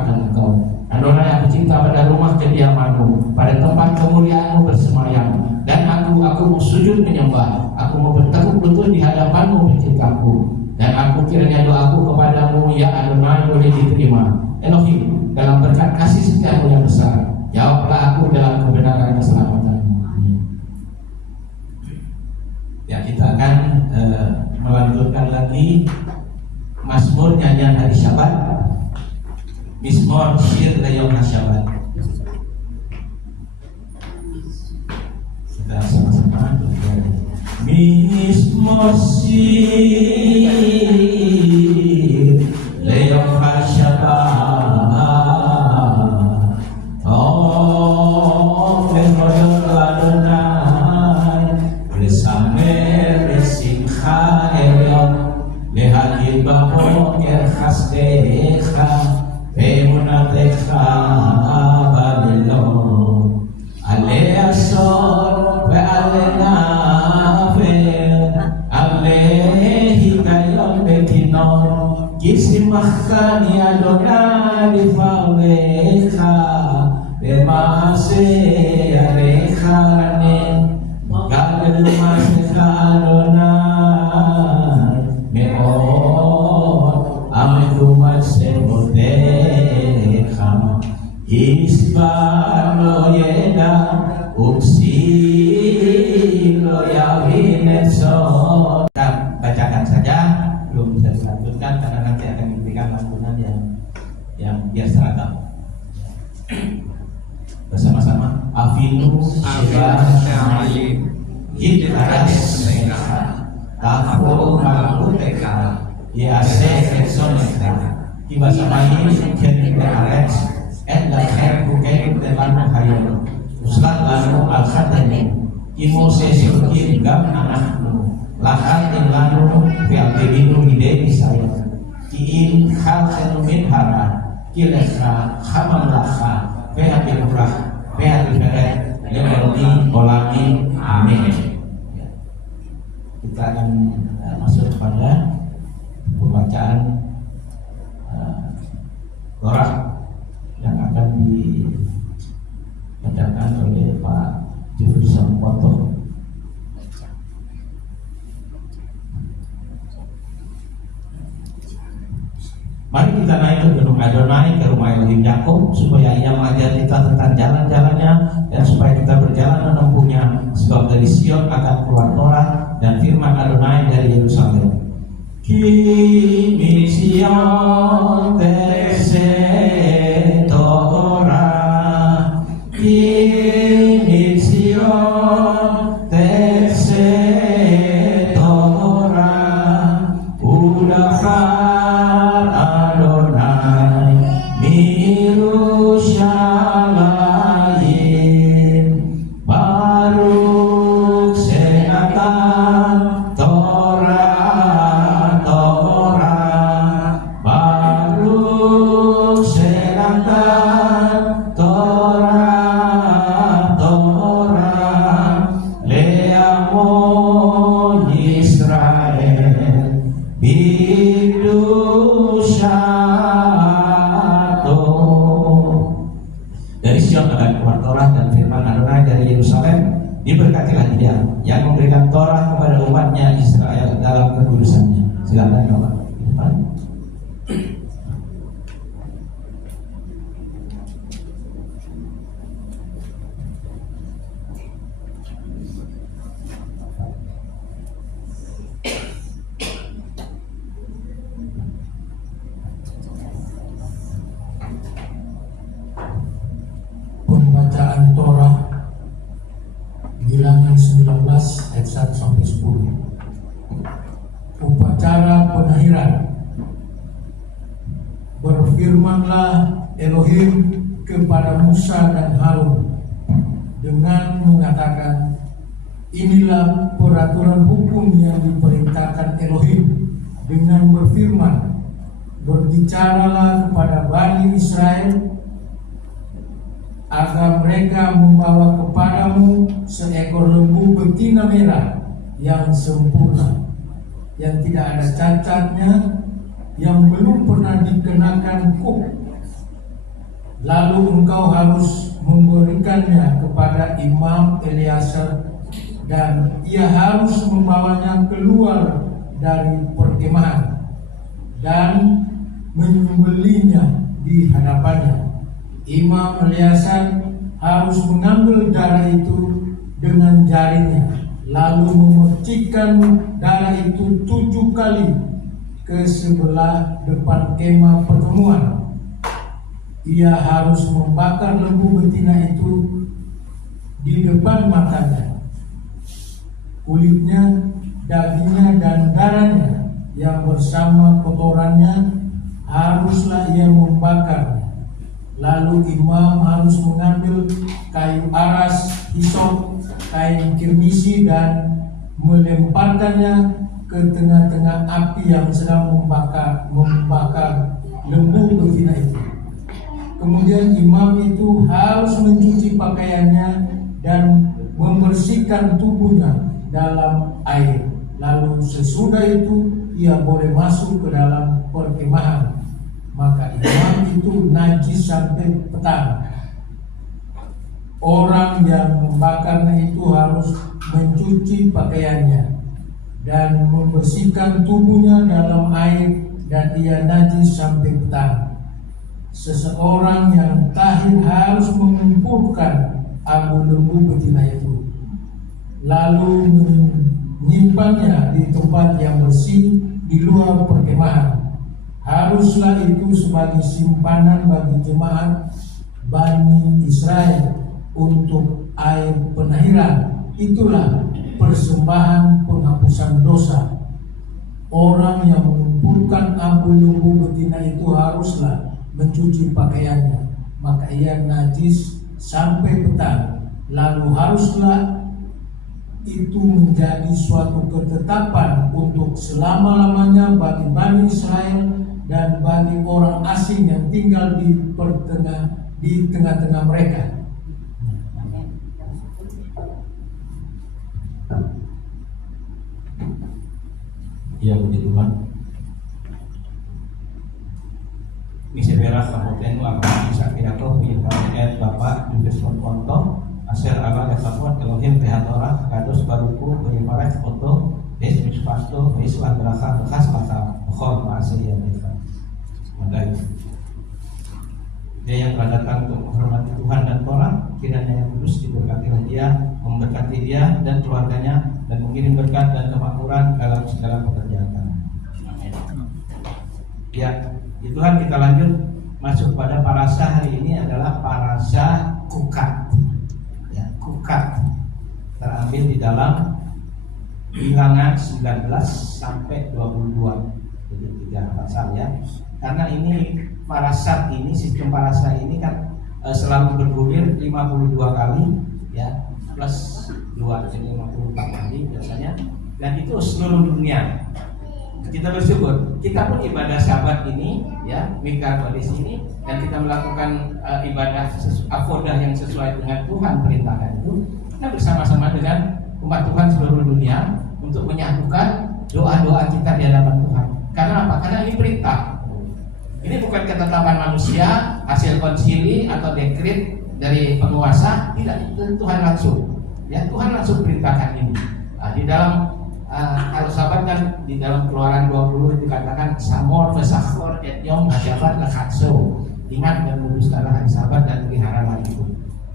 akan Engkau. Adonai, aku cinta pada rumah kediaman-Mu, pada tempat kemuliaan-Mu bersemayam. Dan aku mau sujud menyembah, aku mau bertekuk lutut di hadapan-Mu penciptaku. Dan aku kiranya doaku kepadamu ya Adonai boleh diterima. Elohim, dalam berkat kasih setiamu yang besar, jawablah aku dalam kebenaran keselamatan-Mu. Ya, kita akan melanjutkan lagi Mazmur nyanyian hari Syabat, Mizmor Syir Layom HaSyabat. Kita sama-sama Mizmor Syir Layom HaSyabat. Oh, Lehoyot Adonai Lesamer Lesimcha Elyon Lehagil Bamo Erchasdecha Ve'emunatecha Babylon Ale Asor Ve'ale Navel Ale Hikayon Betinon Kisimachani Adonai Lifavecha Ve'mase Arecha Ranen Galil Masecha Adonai Me'od Amitu Masemotecha Isbar lo yeda Uksi lo yawin esod. Kita bacakan saja, belum bisa dilanjutkan karena nanti akan diberikan lantunan yang biar seragam. Bersama-sama Afinu Shiva Shamayi Hidras Neha Tafu Malakuteka Yase Eksoneka Ibasamayi Kenik Behares Edlaher Bukain Delano Hayon Uslat Lanu Al-Khatani Imo Sesyukin Gam Anakmu Lahat Inlanu Fialtebinu Hidei Saya Kiin Khal Senumin Hara Kilekha Khamamlakha Vehabil Murah Vehabil Beret Lemerni Olami Amin. Kita akan masuk kepada pembacaan Torah yang akan dibacakan oleh Pak Jufri Sampoto. Mari kita naik ke Gunung Adonai, ke rumah Elohim Yakub, supaya Ia mengajar kita tentang jalan-jalannya dan supaya kita berjalan menempuhnya. Sebab dari Sion akan keluar Torah dan firman Adonai dari Yerusalem. Kimi Sion terse Torah, Kimi Sion terse Torah, Udafar Adonai Mirushalayim Baruch Senatan Torah Baruch Senatan Torah Leamon Israel dari Sion akan keluar Torah dan firman Adonai dari Yerusalem. Diberkatilah Dia yang memberikan Torah kepada umatnya Israel dalam kekudusannya. Silakan Bapak. Pembacaan Torah Bilangan 19 ayat 1 sampai 10. Upacara penakhiran. Berfirmanlah Elohim kepada Musa dan Harun dengan mengatakan, inilah peraturan hukum yang diperintahkan Elohim dengan berfirman, berbicaralah kepada Bani Israel agar mereka membawa kepadamu seekor lembu betina merah yang sempurna, yang tidak ada cacatnya, yang belum pernah dikenakan kuk, Lalu engkau harus memberikannya kepada Imam Eleazar, dan ia harus membawanya keluar dari perkemahan dan menyembelihnya di hadapannya. Imam Eleazar harus mengambil darah itu dengan jarinya, lalu memercikkan darah itu 7 kali ke sebelah depan kemah pertemuan. Ia harus membakar lembu betina itu di depan matanya. Kulitnya, dagingnya, dan darahnya yang bersama kotorannya haruslah ia membakarnya. Lalu imam harus mengambil kayu aras, hisop, kain kirmisi, dan melemparkannya ke tengah-tengah api yang sedang membakar lembu betina itu. Kemudian imam itu harus mencuci pakaiannya dan membersihkan tubuhnya dalam air. Lalu sesudah itu ia boleh masuk ke dalam perkemahan. Maka imam itu najis sampai petang. Orang yang membakarnya itu harus mencuci pakaiannya dan membersihkan tubuhnya dalam air, dan ia najis sampai petang. Seseorang yang tahir harus mengumpulkan abu lembu betina itu, lalu menyimpannya di tempat yang bersih di luar perkemahan. Haruslah itu sebagai simpanan bagi jemaat Bani Israel untuk air penahiran. Itulah persembahan penghapusan dosa. Orang yang mengumpulkan abu lembu betina itu haruslah mencuci pakaiannya, maka ia najis sampai petang. Lalu haruslah itu menjadi suatu ketetapan untuk selama-lamanya bagi Bani Israel dan bagi orang asing yang tinggal di tengah-tengah mereka. Ya, puji Tuhan. Miserera Kabupaten Akan bisa kirato punya kaget Bapak Yudis Konto Aser Allah Kesatuan Elohim Tehatora Kados Baruku punya para foto Desmis Pasto Islam Beraka Bekas Mata Bukhor Masih yang kita Mandai. Dia yang telah datang untuk menghormati Tuhan dan Torah, kiranya yang kudus diberkatilah dia, memberkati dia dan keluarganya, dan mengirim berkat dan kemakmuran dalam segala pekerjaan. Amin. Ya, Tuhan, kita lanjut masuk pada parasha hari ini adalah parasha Kukat. Ya, Kukat terambil di dalam Bilangan 19 sampai 22. Jadi 3 pasal ya. Karena ini parashat ini, sistem parasha ini kan selalu bergulir 52 kali ya, plus 2 jadi 54 kali biasanya, dan itu seluruh dunia. Kita bersyukur, kita pun ibadah Sabat ini ya, Mikar Kodis ini, dan kita melakukan ibadah avodah yang sesuai dengan Tuhan perintahkan itu, kita bersama-sama dengan umat Tuhan seluruh dunia untuk menyatukan doa-doa kita di hadapan Tuhan. Karena apa? Karena ini perintah. Ini bukan ketetapan manusia, hasil konsili atau dekret dari penguasa, tidak, itu Tuhan langsung. Ya, Tuhan langsung perintahkan ini. Nah, di dalam kalau Sabat kan di dalam Keluaran 20 dikatakan Samor vesachor et yom hasyabat lakatso. Ingat dan kuduskanlah hari Sabat dan pelihara hari itu.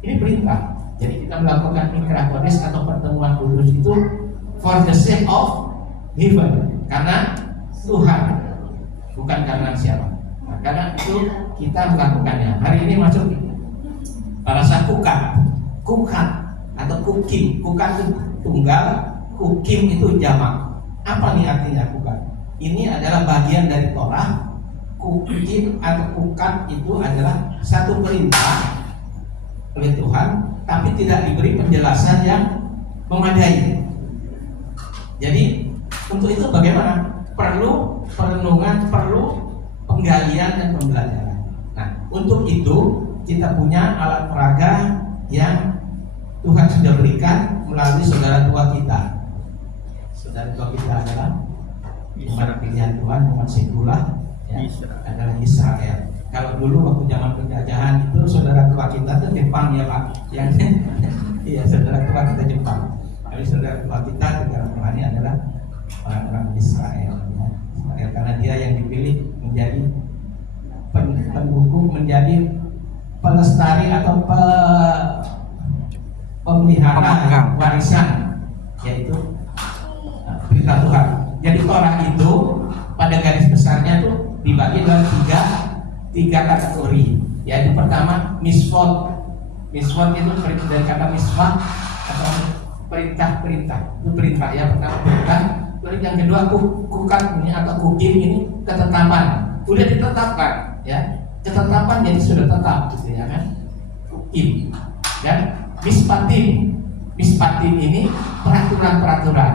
Ini perintah. Jadi kita melakukan Mikra Kodes atau pertemuan kudus itu for the sake of heaven, karena Tuhan, bukan karena siapa. Nah, karena itu kita melakukannya. Hari ini masuk parasha Kukat. Kukat atau Kukim. Kukat itu tunggal, Kukim itu jamak. Apa nih artinya Kukat? Ini adalah bagian dari Torah. Kukim atau Kukat itu adalah satu perintah oleh Tuhan, tapi tidak diberi penjelasan yang memadai. Jadi untuk itu bagaimana? Perlu perenungan, perlu penggalian dan pembelajaran. Nah, untuk itu kita punya alat peraga yang Tuhan sudah berikan melalui saudara tua kita. Saudara tua kita adalah umat pilihan Tuhan, umat sekular, ya, adalah Israel. Kalau dulu waktu zaman penjajahan itu ya Pak, yang iya saudara tua kita Jepang. Tapi saudara tua kita negara rohani adalah orang-orang Israel, ya. Israel karena dia yang dipilih menjadi pendukung, menjadi pelestari atau pemelihara warisan, yaitu berita Tuhan. Jadi Torah itu pada garis besarnya tuh dibagi dalam tiga kategori. Yaitu pertama misfot. Misfot itu dari kata misfat atau perintah-perintah. Itu perintah ya, pertama perintah. Lalu yang kedua kukat ini atau kukim ini ketetapan. Sudah ditetapkan ya. Ketetapan jadi sudah tetap gitu ya kan. Kukim. Dan mispatin. Mispatin ini peraturan-peraturan.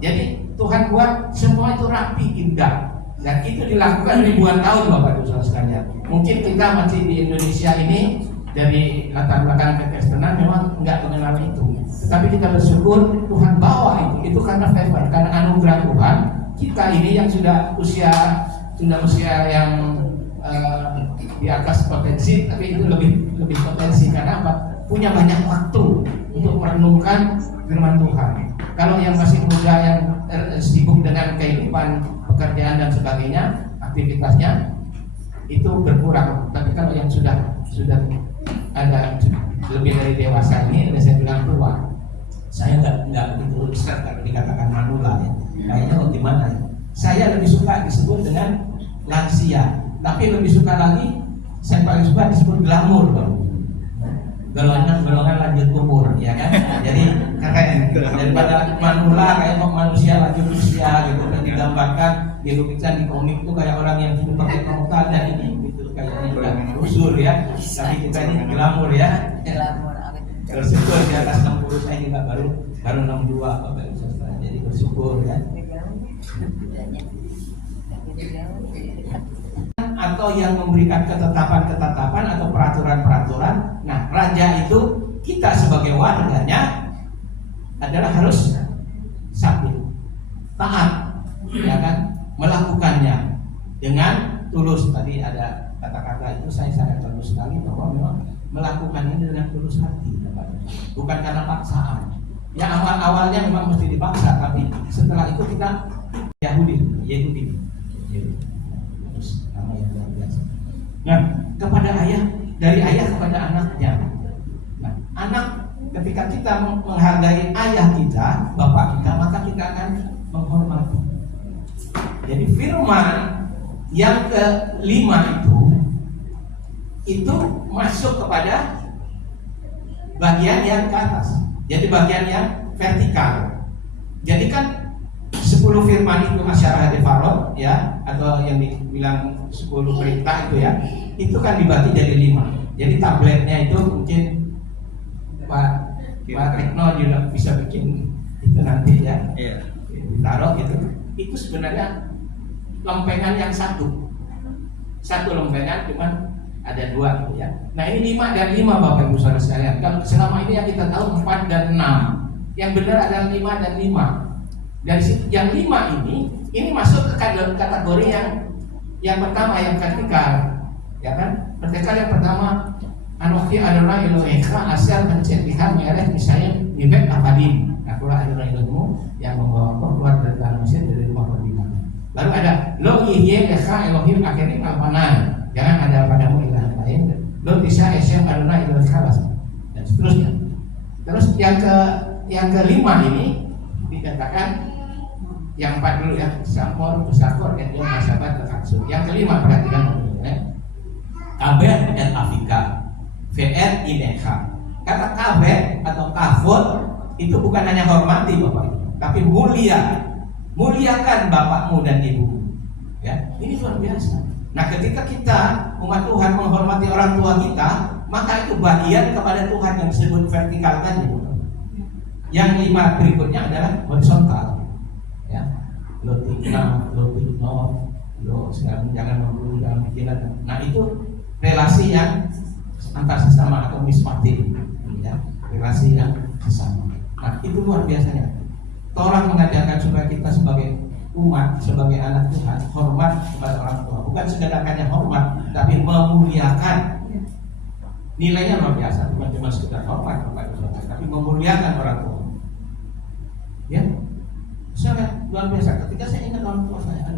Jadi Tuhan buat semua itu rapi, indah. Dan itu dilakukan ribuan tahun Bapak Ibu Saudara sekalian. Mungkin kita masih di Indonesia ini dari latar belakang kekristenan memang enggak mengenal itu. Tetapi kita bersyukur Tuhan bawa itu karena favor, karena anugerah Tuhan. Kita ini yang sudah usia yang di atas potensi, tapi itu lebih potensi karena apa? Punya banyak waktu untuk merenungkan firman Tuhan. Kalau yang masih muda yang sibuk dengan kehidupan pekerjaan dan sebagainya, aktivitasnya itu berkurang. Tapi kalau yang sudah ada lebih dari dewasa ini, saya bilang tua. Saya nggak begitu besar kalau dikatakan manula ya. Kayaknya gimana ya? Saya lebih suka disebut dengan lansia, tapi lebih suka lagi, saya paling suka disebut glamor, golongan lanjut umur, ya kan? Jadi keren daripada manula kayak manusia lanjut usia gitu, kan digambarkan, dilukiskan di komik itu kayak orang yang hidup pakai tongkat dan ini gitu kayaknya udah usur ya. Tapi kita ini glamor ya. Bersyukur di atas 60, saya juga baru 62 Bapak Ibu Saudara. Jadi bersyukur ya. Atau yang memberikan ketetapan atau peraturan-peraturan. Nah, raja itu kita sebagai warganya adalah harus sabit, taat, ya kan, melakukannya dengan tulus. Tadi ada kata-kata itu saya sangat bagus sekali bahwa memang melakukan ini dengan tulus hati, bukan karena paksaan. Ya awalnya memang mesti dipaksa, tapi setelah itu kita Yahudi. Nama yang luar biasa. Nah, kepada ayah, dari ayah kepada anaknya. Nah, anak ketika kita menghargai ayah kita, bapak kita, maka kita akan menghormati. Jadi firman yang kelima itu masuk kepada bagian yang ke atas. Jadi bagian yang vertikal. Jadi kan 10 firman itu masyarakat Devarot ya, atau yang dibilang 10 perintah itu ya, itu kan dibagi jadi 5. Jadi tabletnya itu mungkin Pak Tekno juga bisa bikin itu nanti ya, ditaruh gitu. Itu sebenarnya lempengan yang satu lempengan cuman ada 2 gitu ya. Nah ini 5 dan 5 Bapak Ibu Saudara sekalian. Kalau selama ini yang kita tahu 4 dan 6, yang benar adalah 5 dan 5. Dari situ yang 5 ini masuk ke kategori yang pertama, yang vertikal, ya kan? Vertikal yang pertama, Anoki adalah Elohecha asal mencetihan merek misalnya Ibet Akadim. Akulah adalah ilmu yang membawa keluar dari tanah Mesir dari rumah perdikan. Lalu ada Lo Yihye Echa Elohim Akerim Alpanai. Jangan ada padamu ilah lain. Lo bisa Esyam adalah Elohecha dan seterusnya. Terus yang kelima ini dikatakan yang 4 dulu ya, Samor, Pusakor, Edom, Masabat, Tekaksud. Yang kelima perhatikan Kaber dan Afika, VR Ineha. Kata kaber atau kafur itu bukan hanya hormati Bapak, tapi muliakan bapakmu dan ibumu. Ya, ini luar biasa. Nah, ketika kita umat Tuhan menghormati orang tua kita, maka itu bagian kepada Tuhan yang disebut vertikal tadi. Yang 5 berikutnya adalah horizontal. Ya, lo sekarang jangan membunuh dalam pikiran. Nah itu relasi yang antar sesama atau mispatin, ya, relasi yang sesama. Nah itu luar biasanya. Torah mengajarkan supaya kita sebagai umat, sebagai anak Tuhan, hormat kepada orang tua. Bukan sekedar hanya hormat, tapi memuliakan Nilainya luar biasa, bukan cuma sekedar hormat kepada saudara, tapi memuliakan orang tua. Ya, sangat luar biasa. Ketika saya ingat orang tua saya,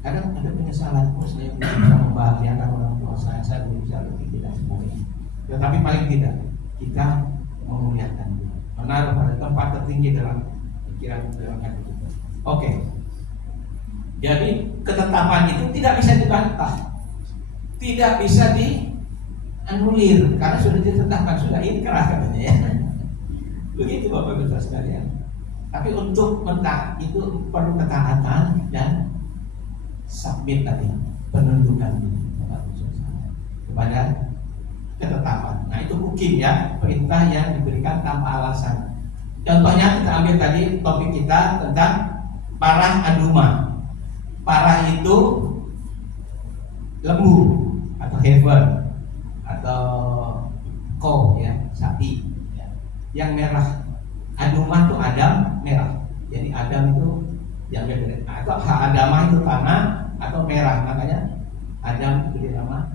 kadang ada penyesalan, saya bisa membahagiakan orang tua saya bisa lebih tidak sebagainya. Tetapi paling tidak kita memuliakan dia, menaruh pada tempat tertinggi dalam pikiran dalam hati kita. Oke. Jadi ketetapan itu tidak bisa dibantah, tidak bisa dianulir karena sudah ditetapkan, sudah inkrah katanya ya. Begitu Bapak Ibu sekalian. Tapi untuk mentaat itu perlu ketaatan dan submit tadi, penundukan diri kepada ketetapan. Nah itu hukum ya, perintah yang diberikan tanpa alasan. Contohnya kita ambil tadi topik kita tentang parah aduma. Parah itu lembu atau heifer atau cow ya, sapi ya. Yang merah aduma itu Adam merah. Jadi Adam itu yang beda, atau Adamah itu tanah atau merah, makanya Adam diberi nama,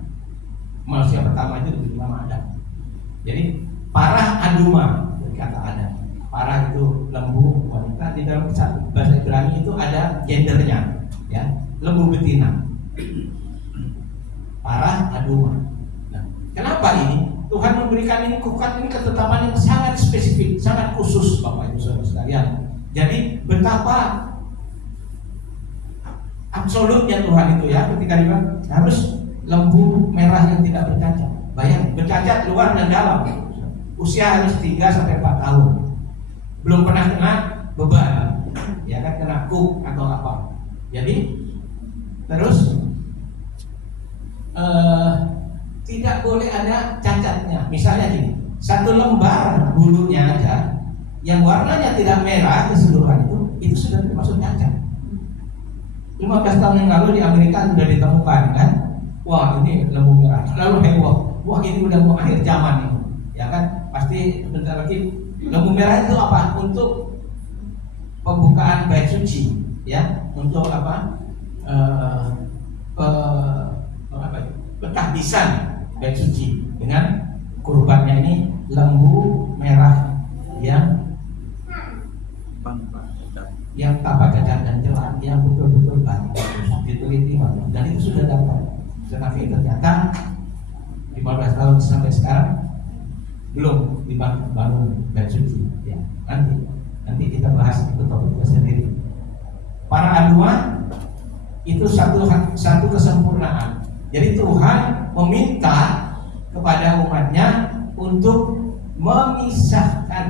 manusia pertama itu diberi nama Adam. Jadi parah aduma kata Adam. Parah itu lembu wanita, di dalam bahasa Ibrani itu ada gendernya ya, lembu betina. Parah aduma. Nah, kenapa ini? Tuhan memberikan ini ketetapan yang sangat spesifik, sangat khusus Bapak Ibu Saudara sekalian. Jadi betapa absolutnya Tuhan itu ya, ketika dia harus lembu merah yang tidak bercacat. Bayang, bercacat luar dan dalam. Usia harus 3-4 tahun. Belum pernah kena beban, ya kan, kena kuk atau apa. Jadi terus tidak boleh ada cacatnya. Misalnya gini, satu lembar bulunya aja yang warnanya tidak merah keseluruhan itu sudah termasuk cacat. 15 tahun yang lalu di Amerika sudah ditemukan kan, wah ini lembu merah. Lalu heboh, wah ini udah mau akhir zaman ini, ya kan? Pasti bentar lagi lembu merah itu apa? Untuk pembukaan bait suci, ya, untuk apa? Pentahbisan bait suci dengan kurbannya ini lembu merah yang tanpa cacat dan celah, yang betul-betul baik, diteliti dan itu sudah dapat. Tetapi ternyata 15 tahun sampai sekarang belum dibangun bait suci. Ya, nanti kita bahas itu topiknya sendiri. Para adua itu satu kesempurnaan. Jadi Tuhan meminta kepada umatnya untuk memisahkan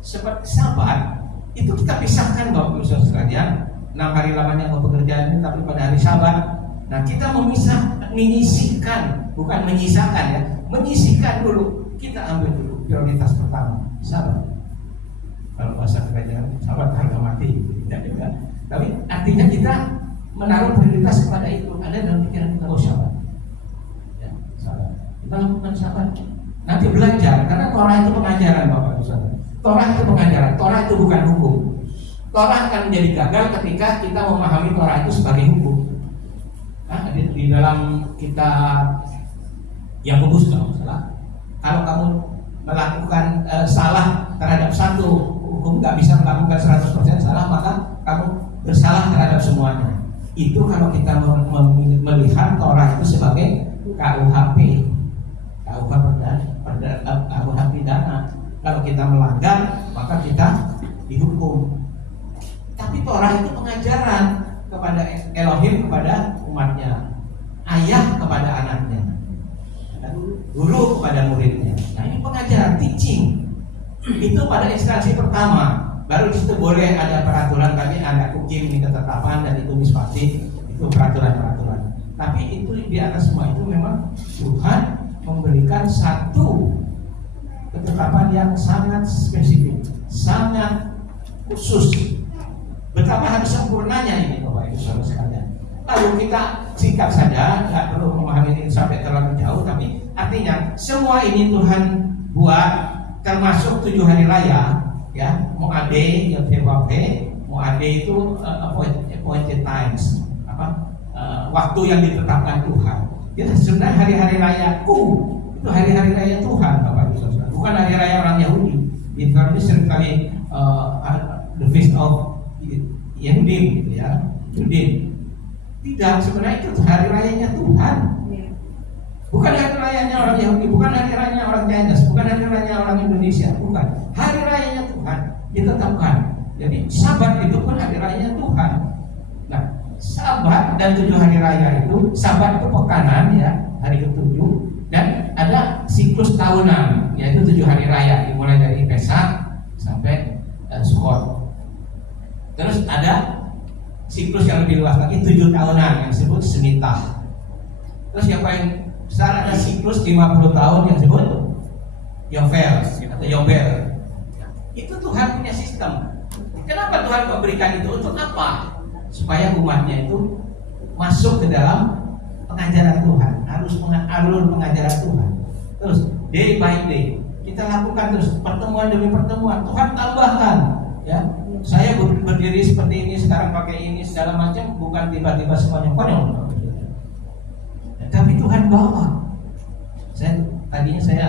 seperti Sabat itu kita pisahkan Bapak Ibu Saudara sekalian. 6 hari lamanya pekerjaan ini, tapi pada hari Sabat, nah kita menyisihkan, bukan menyisakan ya, menyisihkan dulu. Kita ambil dulu prioritas pertama Sabat. Kalau bahasa kerajaan Sabat harga mati, tidak juga. Tapi artinya kita menaruh prioritas kepada itu. Ada dalam pikiran kita, Sabat, ya, Sabat. Kita lakukan Sabat. Nanti belajar, karena Torah itu pengajaran Bapak Ibu Saudara. Torah itu pengajaran, Torah itu bukan hukum. Torah akan menjadi gagal ketika kita memahami Torah itu sebagai hukum. Nah, di dalam kitab Yakobus kalau salah, kalau kamu melakukan salah terhadap satu hukum, nggak bisa melakukan 100% salah, maka kamu bersalah terhadap semuanya. Itu kalau kita melihat Torah itu sebagai KUHP pidana. Kalau kita melanggar, maka kita dihukum. Tapi Torah itu pengajaran kepada Elohim, kepada umatnya, ayah kepada anaknya, guru kepada muridnya. Nah ini pengajaran, teaching. Itu pada instansi pertama. Baru disitu boleh ada peraturan, tapi ada hukum, ini ketetapan, dan itu misfati, itu peraturan-peraturan. Tapi itu di atas semua itu memang Tuhan memberikan satu ketetapan yang sangat spesifik, sangat khusus. Betapa harus sempurnanya ini Bapak Ibu Saudara sekalian. Lalu kita singkat saja, tidak perlu memahami ini sampai terlalu jauh. Tapi artinya semua ini Tuhan buat, termasuk 7 hari raya, ya, Moade, Yotevave. Moade itu appointed times, waktu yang ditetapkan Tuhan. Itu sebenarnya hari-hari rayaku itu hari-hari raya Tuhan, Bapak Ibu Saudara. Bukan hari raya orang Yahudi. Itu seringkali the feast of Yehudim, gitu ya, Yudin. Tidak, sebenarnya itu hari rayanya Tuhan. Bukan hari rayanya orang Yahudi, bukan hari rayanya orang Chinese, bukan hari rayanya orang Indonesia, bukan. Hari rayanya Tuhan ditetapkan. Jadi Sabat itu pun hari rayanya Tuhan. Nah, Sabat dan 7 hari raya itu, Sabat itu pekanan ya, hari ke-7, dan ada siklus tahunan, yaitu 7 hari raya, dimulai dari Pesak sampai Sukkot. Terus ada siklus yang lebih luas lagi 7 tahunan yang disebut Shemitah. Terus yang paling besar ada siklus 50 tahun yang disebut Yovel atau Yobel. Itu Tuhan punya sistem. Kenapa Tuhan memberikan itu? Untuk apa? Supaya umatnya itu masuk ke dalam pengajaran Tuhan, harus alur pengajaran Tuhan. Terus day by day kita lakukan terus pertemuan demi pertemuan. Tuhan tambahkan, ya. Saya berdiri seperti ini, sekarang pakai ini segala macam, bukan tiba-tiba semuanya konyol. Tapi Tuhan bawa. Tadinya saya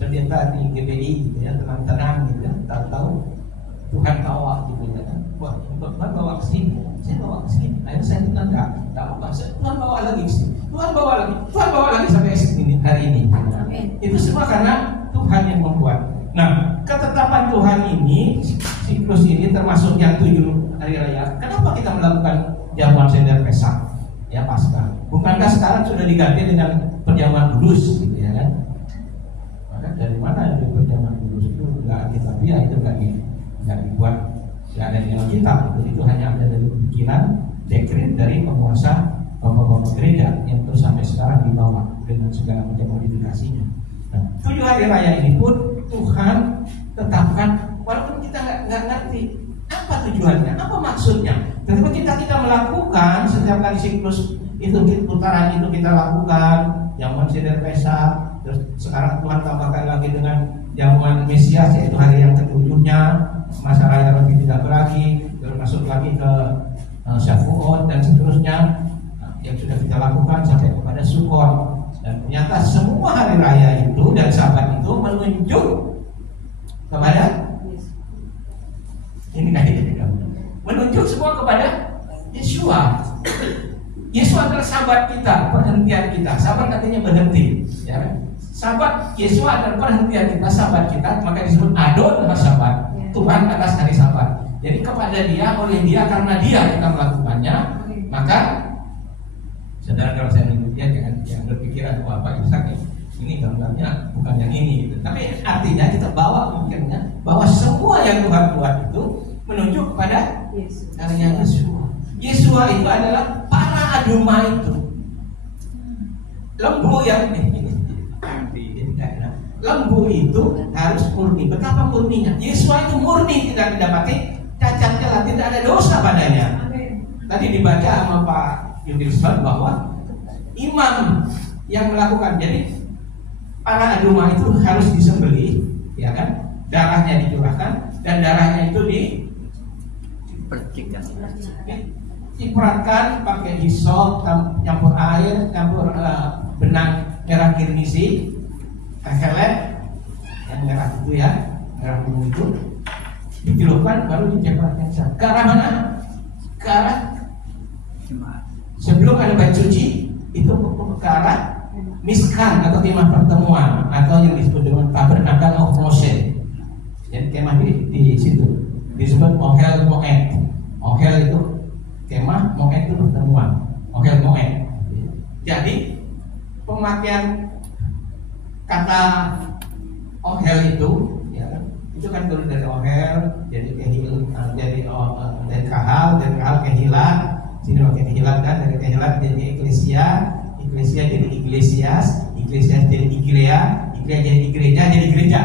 pendeta di GBI gitu ya, tenang-tenang gitu ya, tahu-tahu Tuhan bawa gitu ya kan. Wah, Tuhan bawa ke sini, saya bawa ke sini. Akhirnya saya enggak apa, Tuhan bawa lagi ke sini. Tuhan bawa lagi sampai hari ini. Itu semua karena Tuhan yang membuat. Nah, ketetapan Tuhan ini, siklus ini termasuk yang 7 hari raya. Kenapa kita melakukan jamuan seder Pesak? Ya, Paskah. Bukankah sekarang sudah diganti dengan perjamuan kudus gitu ya kan? Maka dari mana itu perjamuan kudus itu enggak Alkitabiah, itu enggak dibuat, enggak ada di Alkitab, itu hanya ada dari pikiran dekret dari penguasa bapak-bapak gereja yang terus sampai sekarang dibawa dengan segala macam modifikasinya. Nah, 7 hari raya ini pun Tuhan tetapkan, walaupun kita nggak ngerti apa tujuannya, apa maksudnya. Tetapi kita melakukan setiap kali siklus itu, putaran itu kita lakukan jamuan seder Pesak. Terus sekarang Tuhan tambahkan lagi dengan jamuan Mesias, yaitu hari yang ke-7-nya, masa raya roti tidak beragi, terus masuk lagi ke Shavuot dan seterusnya, yang sudah kita lakukan sampai kepada Sukkot. Dan ternyata semua hari raya itu dan Sabat itu menunjuk kepada ini menunjuk semua kepada Yesua. Yesua adalah Sabat kita, perhentian kita. Sabat artinya berhenti, ya kan? Sabat Yesua adalah perhentian kita, Sabat kita, maka disebut Adon Sabat, Tuhan atas hari Sabat. Jadi kepada Dia, oleh Dia, karena Dia kita melakukannya, maka saudara, kalau saya menyebut dia jangan berpikiran apa Ishak ini gambarnya bukan yang ini gitu. Tapi artinya kita bawa pikirnya bahwa semua yang Tuhan buat itu menunjuk kepada karya Yesua. Yesua itu adalah para aduma itu, lembu yang lembu itu harus murni. Betapa murninya Yesua itu, murni, tidak didapati cacat celah, tidak ada dosa padanya. Tadi dibaca sama Pak Yudhistira bahwa imam yang melakukan, jadi para aduma itu harus disembelih, ya kan? Darahnya dicurahkan dan darahnya itu dipratkan pakai hisop, campur air, campur benang merah kirmisi, kehelet yang merah itu ya, merah ungu itu dicelupkan, baru dicepratkan ke arah mana? Ke arah sebelum ada bait suci itu ke arah Miskan atau kemah pertemuan, atau yang disebut dengan Tabernacle of Moses. Jadi kemah di situ disebut Ohel Moed. Ohel itu kemah, Moed itu pertemuan. Ohel Moed. Jadi pemakaian kata Ohel itu, ya, itu kan dulu dari Ohel, jadi dari kahal kehilat. Sini pakai kehilat kan, dari kehilat jadi eklesia jadi iglesias jadi iglesia jadi gereja jadi gereja.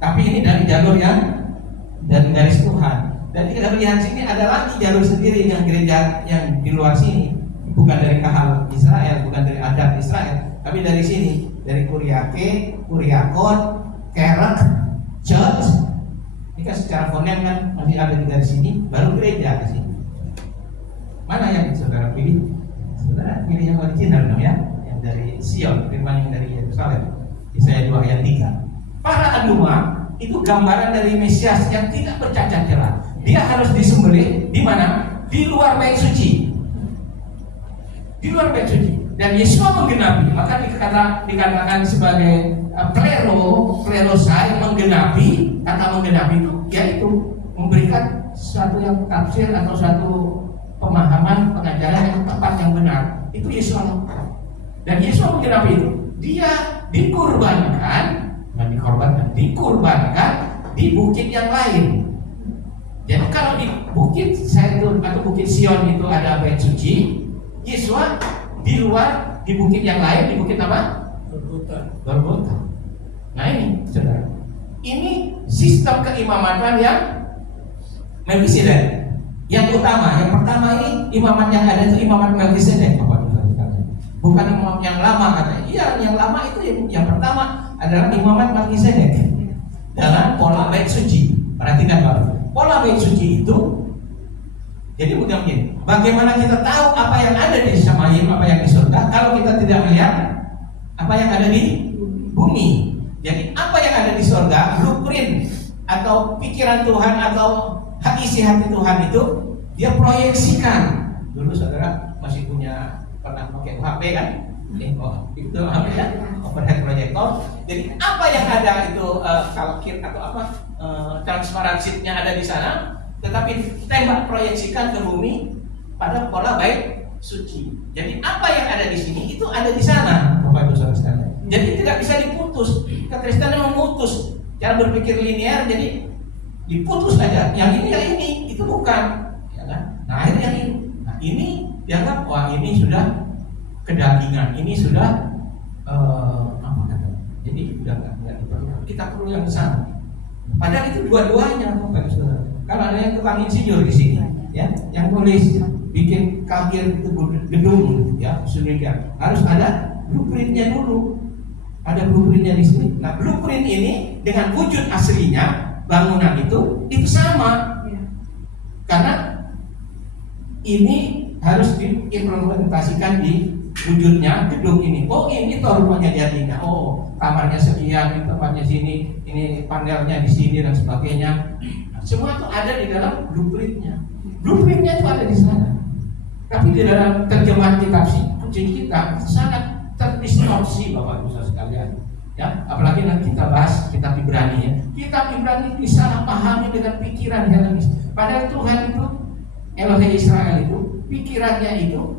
Tapi ini dari jalur yang dari garis Tuhan. Dan kita melihat sini ada lagi jalur sendiri yang gereja yang di luar sini, bukan dari kahal Israel, bukan dari adat Israel, tapi dari sini, dari Kuriake, Kuriakot, Kerek, Church. Ini kan secara fonem kan masih ada di garis sini, baru gereja di sini. Mana yang saudara pilih? Saudara pilih yang original dong ya, yang dari firman yang dari Yerusalem. Yesaya 2 ayat 3. Para aduma itu gambaran dari Mesias yang tidak bercacat celah. Dia harus disembelih di mana? Di luar bait suci. Di luar bait suci. Dan Yesua menggenapi, maka dikatakan sebagai klerosai, menggenapi. Kata menggenapi itu yaitu memberikan suatu yang tafsir atau suatu pemahaman pengajaran yang tepat, yang benar. Itu Yesus. Dan Yesus menggenapi itu. Dia dikurbankan di bukit yang lain. Jadi kalau di bukit Zaitun atau bukit Sion itu ada bait suci, Yesus di luar, di bukit yang lain, di bukit apa? Golgota. Nah ini, saudara, ini sistem keimamatan yang Melkisedek. Yang utama, yang pertama ini imamat yang ada itu imamat Melkisedek, bukan imamat yang lama katanya. Iya, yang lama itu yang pertama adalah imamat Melkisedek dalam pola bait suci. Perhatikan Bapak, pola bait suci itu. Jadi begini, bagaimana kita tahu apa yang ada di Samayim, apa yang di surga, kalau kita tidak melihat apa yang ada di bumi. Jadi apa yang ada di surga, blueprint atau pikiran Tuhan atau isi hati Tuhan itu dia proyeksikan. Dulu saudara masih pernah pakai HP kan? Itu HP kan? Overhead projector. Jadi apa yang ada itu kalkir atau apa transparan sheet-nya ada di sana, tetapi tembak proyeksikan ke bumi pada pola bait suci. Jadi apa yang ada di sini itu ada di sana, Bapak Ibu Saudara sekalian. Jadi tidak bisa diputus. Kekristenan memutus cara berpikir linear, jadi diputus aja. Yang ini ya ini, itu bukan, ya kan? Nah akhirnya yang ini. Nah ini dianggap wah ini sudah kedagingan, ini sudah apa kata? Jadi sudah nggak diperlukan. Kita perlu yang besar. Padahal itu dua-duanya, Bapak Ibu Saudara. Kalau ada yang tukang insinyur di sini, ya, yang tulis bikin kabel itu gedung, ya, sedemikian, harus ada blueprintnya dulu. Ada blueprintnya di sini. Nah, blueprint ini dengan wujud aslinya bangunan itu sama, karena ini harus diimplementasikan di wujudnya gedung ini. Oh, ini tuh rumahnya jadinya. Oh, kamarnya sekian, tempatnya sini, ini panelnya di sini dan sebagainya. Semua itu ada di dalam blueprintnya. Blueprintnya itu ada di sana. Tapi di dalam terjemahan kitab suci kita sangat terdistorsi, Bapak Ibu sekalian. Ya, apalagi nanti kita bahas kitab Ibrani ya. Kitab Ibrani disalahpahami dengan pikiran Helenis. Padahal Tuhan itu, Elohim Israel itu, pikirannya itu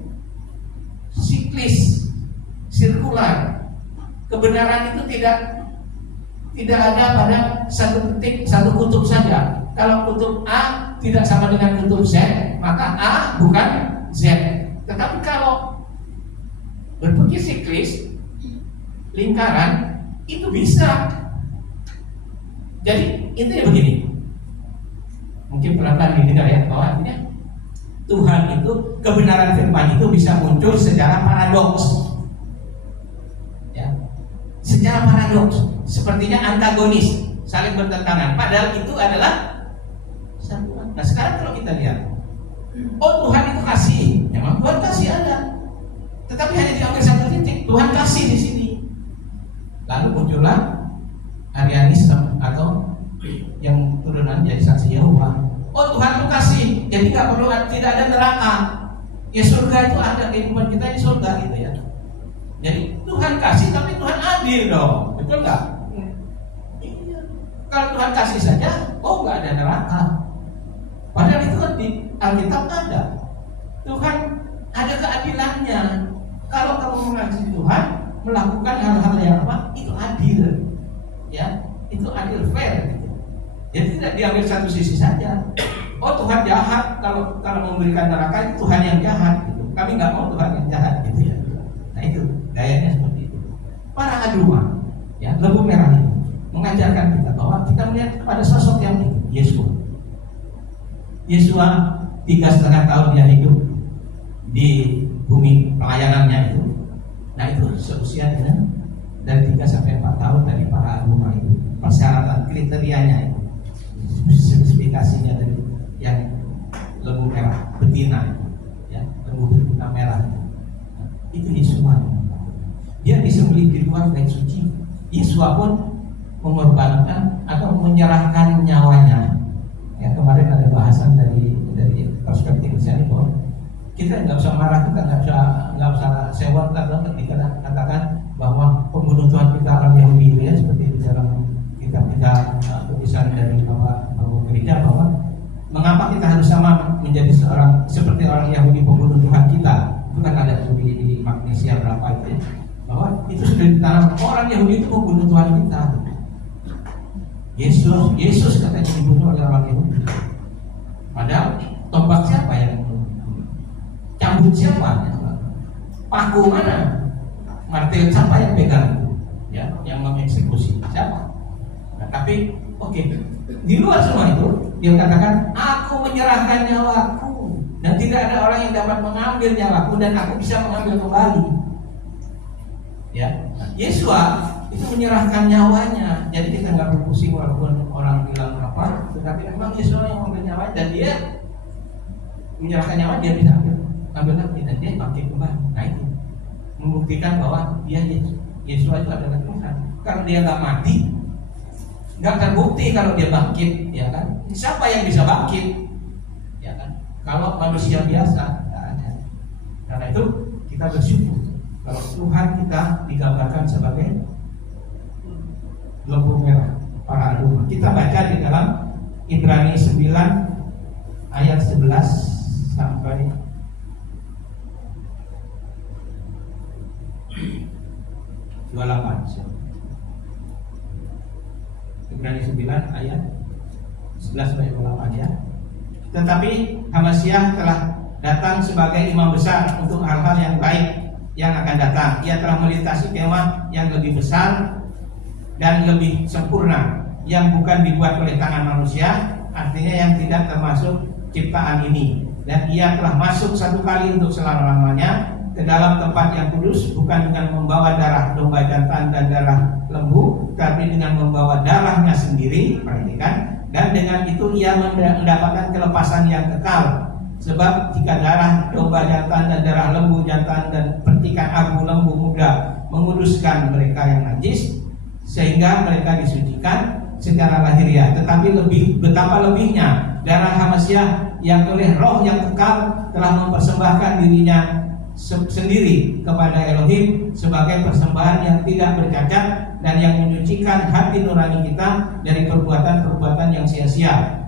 siklis, sirkular. Kebenaran itu tidak ada pada satu titik, satu kutub saja. Kalau kutub A tidak sama dengan kutub Z, maka A bukan Z. Tetapi kalau berpikir siklis, lingkaran, itu bisa. Jadi intinya begini, mungkin pelan-pelan didengar ya, bahwa artinya Tuhan itu, kebenaran firman itu bisa muncul secara paradoks, ya, secara paradoks, sepertinya antagonis, saling bertentangan. Padahal itu adalah satuan. Nah sekarang kalau kita lihat, oh Tuhan itu kasih, memang Tuhan kasih ada, tetapi hanya diambil satu titik, Tuhan kasih di sini. Lalu muncullah Arianisme atau yang turunan jadi saksi Yehova. Oh Tuhan itu kasih, jadi nggak perlu, tidak ada neraka. Ya surga itu ada, kehidupan kita di surga gitu ya. Jadi Tuhan kasih, tapi Tuhan adil dong, betul nggak? Iya. Kalau Tuhan kasih saja, oh nggak ada neraka. Padahal itu kan di Alkitab ada. Tuhan ada keadilannya. Kalau kamu mengasihi Tuhan, melakukan hal-hal yang apa? Itu adil, ya, itu adil, fair. Gitu. Jadi tidak diambil satu sisi saja. Oh Tuhan jahat, kalau memberikan neraka itu Tuhan yang jahat. Gitu. Kami nggak mau Tuhan yang jahat, gitu ya. Nah itu gayanya seperti itu. Para aduma, ya, lembu merah ini mengajarkan kita bahwa kita melihat kepada sosok yang Yesus. Yesua 3,5 tahun dia hidup di bumi pelayanannya itu. Nah itu seusia dengan dari 3 sampai 4 tahun dari para aduma itu. Persyaratan kriterianya itu, spesifikasinya dari yang lembu merah betina, ya, lembu betina merah. Nah, itu Yesua. Dia disembelih di luar baik suci. Yesua pun mengorbankan atau menyerahkan nyawanya. Ya, kemarin ada bahasan dari perspektif saya bahwa kita nggak usah marah, kita nggak usah sewot atau ketika katakan bahwa pembunuh Tuhan kita orang Yahudi ya, seperti di dalam kitab-kitab tulisan dari Bapak Gereja, bahwa mengapa kita harus sama menjadi seperti orang Yahudi pembunuh Tuhan kita. Itu kan ada di Magnesia berapa itu ya, bahwa itu sudah ditanam orang Yahudi itu membunuh Tuhan kita. Yesus katanya dibunuh oleh orang Yahudi. Padahal tombak siapa yang cambuk siapa? Paku mana? Martil siapa yang pegang? Ya, yang mengeksekusi siapa? Nah, tapi di luar semua itu dia katakan, aku menyerahkan nyawaku dan tidak ada orang yang dapat mengambil nyawaku dan aku bisa mengambil kembali. Ya, Yesua itu menyerahkan nyawanya. Jadi kita nggak berpusing walaupun orang bilang apa, tetapi memang Yesua yang mengambil nyawanya dan dia menyerahkan nyawa, dia bisa ambil lagi dan dia bangkit kembali. Nah itu membuktikan bahwa dia Yesua itu adalah Tuhan. Karena dia nggak mati, nggak terbukti kalau dia bangkit, ya kan? Siapa yang bisa bangkit, ya kan? Kalau manusia biasa nggak ada. Karena itu kita bersyukur kalau Tuhan kita digambarkan sebagai lembu merah para domba. Kita baca di dalam Ibrani 9 ayat 11 sampai 28. Ibrani 9 ayat 11 sampai 28 ya. Tetapi Hamasyah telah datang sebagai imam besar untuk hal-hal yang baik yang akan datang. Ia telah melintasi kemah yang lebih besar dan lebih sempurna, yang bukan dibuat oleh tangan manusia, artinya yang tidak termasuk ciptaan ini. Dan ia telah masuk satu kali untuk selama-lamanya ke dalam tempat yang kudus, bukan dengan membawa darah domba jantan dan darah lembu, tapi dengan membawa darahnya sendiri, perhatikan. Dan dengan itu ia mendapatkan kelepasan yang kekal. Sebab jika darah domba jantan dan darah lembu jantan dan percikan abu lembu muda menguduskan mereka yang najis, sehingga mereka disucikan secara lahiriah, tetapi betapa lebihnya darah Hamasyah yang oleh roh yang kekal telah mempersembahkan dirinya sendiri kepada Elohim sebagai persembahan yang tidak bercacat dan yang menyucikan hati nurani kita dari perbuatan-perbuatan yang sia-sia,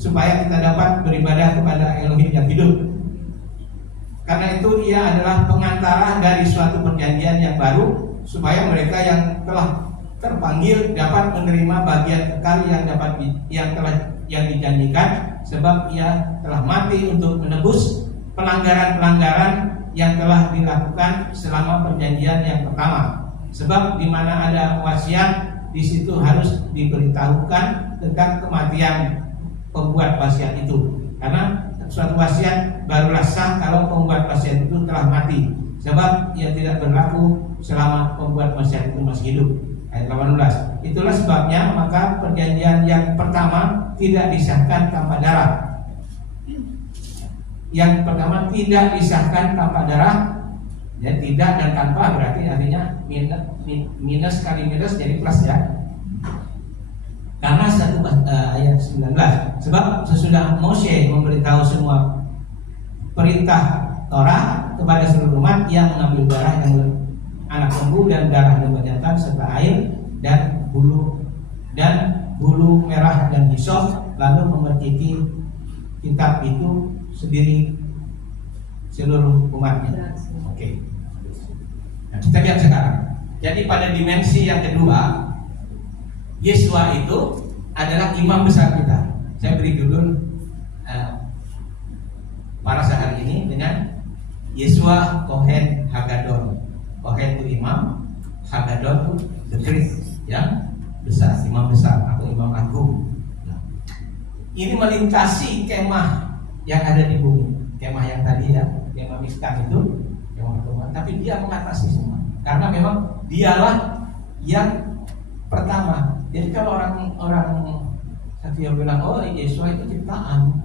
supaya kita dapat beribadah kepada Elohim yang hidup. Karena itu ia adalah pengantara dari suatu perjanjian yang baru, supaya mereka yang telah terpanggil dapat menerima bagian kekal yang dijanjikan, sebab ia telah mati untuk menebus pelanggaran-pelanggaran yang telah dilakukan selama perjanjian yang pertama. Sebab di mana ada wasiat, di situ harus diberitahukan tentang kematian pembuat wasiat itu. Karena suatu wasiat barulah sah kalau pembuat wasiat itu telah mati, sebab ia tidak berlaku selama pembuat wasiat itu masih hidup. Ayat 18. Itulah sebabnya maka perjanjian yang pertama tidak disahkan tanpa darah. Yang pertama tidak disahkan tanpa darah. Ya, tidak dan tanpa berarti artinya minus kali minus jadi plus ya. Karena ayat 19. Sebab sesudah Moshe memberitahu semua perintah Torah kepada seluruh umat, ia mengambil darah yang anak lembu dan darah domba jantan serta air dan bulu merah dan hisop, lalu memerciki kitab itu sendiri seluruh umatnya. Oke. Nah, kita lihat sekarang. Jadi pada dimensi yang kedua, Yesua itu adalah imam besar kita. Saya beri judul para sehari ini dengan Yesua Kohen Hagadol. Kohen itu imam, Hagadol itu the priest, yang besar, imam besar atau imam agung. Nah, ini melintasi kemah yang ada di bumi. Kemah yang tadi ya, kemah Mishkan itu, kemah Tuhan. Tapi dia mengatasi semua. Karena memang dialah yang pertama. Jadi kalau orang Satya bilang, oh Yesua itu ciptaan,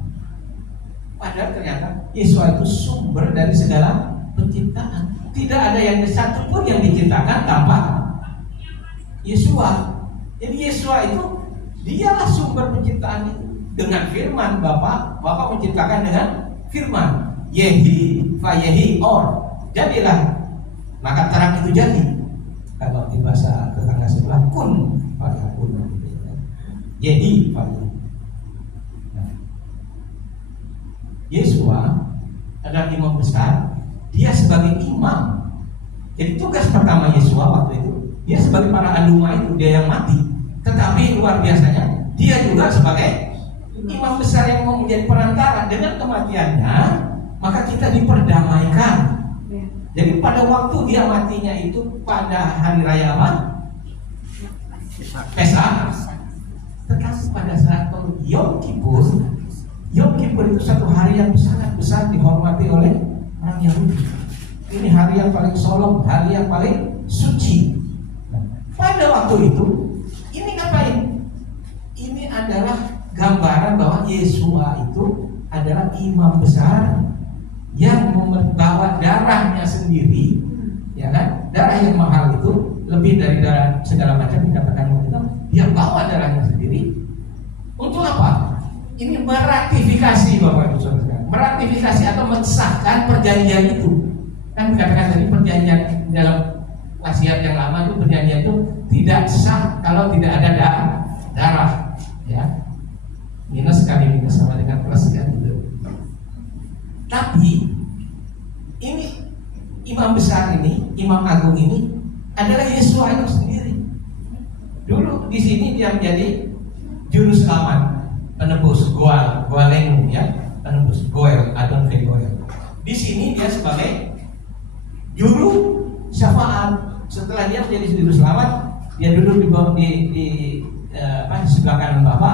padahal ternyata Yesua itu sumber dari segala penciptaan. tidak ada yang satu pun yang diciptakan tanpa Yesua. Jadi Yesua itu dialah sumber penciptaan itu. Dengan firman Bapa menciptakan dengan firman. Yehi fa yehi or. Jadilah, maka terang itu jadi. Kalau di bahasa tetangga sebelah kun pada kun. Yehi fa yehi. Yesua adalah imam besar. Dia sebagai imam. Jadi tugas pertama Yesua waktu itu, dia sebagai para alumni itu, dia yang mati. Tetapi luar biasanya, dia juga sebagai imam besar yang mau menjadi perantara. Dengan kematiannya, maka kita diperdamaikan. Jadi pada waktu dia matinya itu pada hari raya apa? Pesach. Tetapi pada saat Yom Kippur, Yom Kippur itu satu hari yang sangat besar dihormati oleh orang Yahudi. Ini hari yang paling solemn, hari yang paling suci. Pada waktu itu, ini ngapain? Ini adalah gambaran bahwa Yesua itu adalah imam besar yang membawa darahnya sendiri, ya kan? Darah yang mahal itu lebih dari darah segala macam dikatakan kita. Dia bawa darahnya sendiri. Untuk apa? Ini meratifikasi, Bapak Ibu Saudara. Meratifikasi atau mensahkan perjanjian itu. Kan dikatakan tadi perjanjian dalam wasiat yang lama itu, perjanjian itu tidak sah kalau tidak ada darah, ya. Minus kali minus sama dengan plus kan gitu. Tapi ini imam besar ini, imam agung ini adalah Yesua itu sendiri. Dulu di sini dia menjadi juru selamat, penebus, goalenu, ya, penebus, goel, adon goel. Di sini dia sebagai juru syafaat. Setelah dia menjadi juru selamat, dia duduk di sebelah kanan Bapa.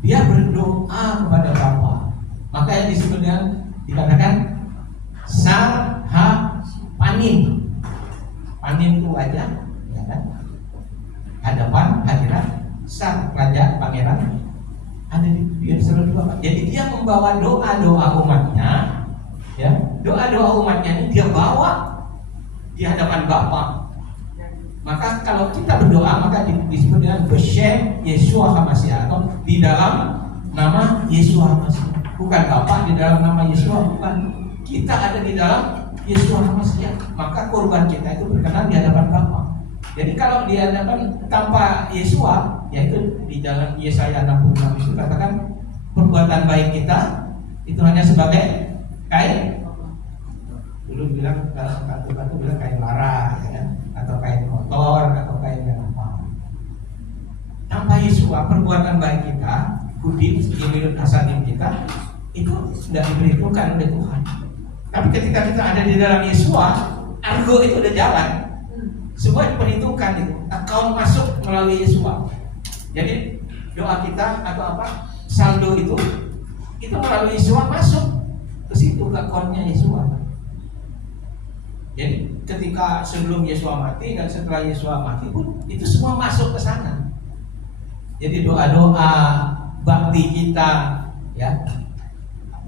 Dia berdoa kepada Bapa. Maka yang disebut dengan dikatakan Sarha Panim. Panim itu wajah, ya kan? Hadapan, hadirat, Sar Raja Pangeran ada di seluruh Bapa. Jadi dia membawa doa-doa umatnya, ya, doa-doa umatnya ini dia bawa di hadapan Bapa. Maka kalau kita berdoa, maka disebut dengan Beshem Yeshua HaMashiach, atau di dalam nama Yeshua HaMashiach. Bukan Bapa di dalam nama Yeshua, bukan. Kita ada di dalam Yeshua HaMashiach. Maka korban kita itu berkenan di hadapan Bapa. Jadi kalau di hadapan tanpa Yeshua, yaitu di dalam Yesaya 66 itu katakan perbuatan baik kita itu hanya sebagai kain. Dulu bilang kalau kata bilang kain lara, ya, atau kain kotor, atau kain yang apa. Tanpa Yesua, perbuatan baik kita, kudin, ilmu hasadim kita itu tidak diperhitungkan oleh Tuhan. Tapi ketika kita ada di dalam Yesua, argo itu udah jalan. Semua diperhitungkan itu. Account masuk melalui Yesua. Jadi doa kita atau apa, saldo itu melalui Yesua masuk ke situ, ke accountnya Yesua. Jadi ketika sebelum Yesua mati dan setelah Yesua mati pun itu semua masuk ke sana. Jadi doa-doa bakti kita, ya,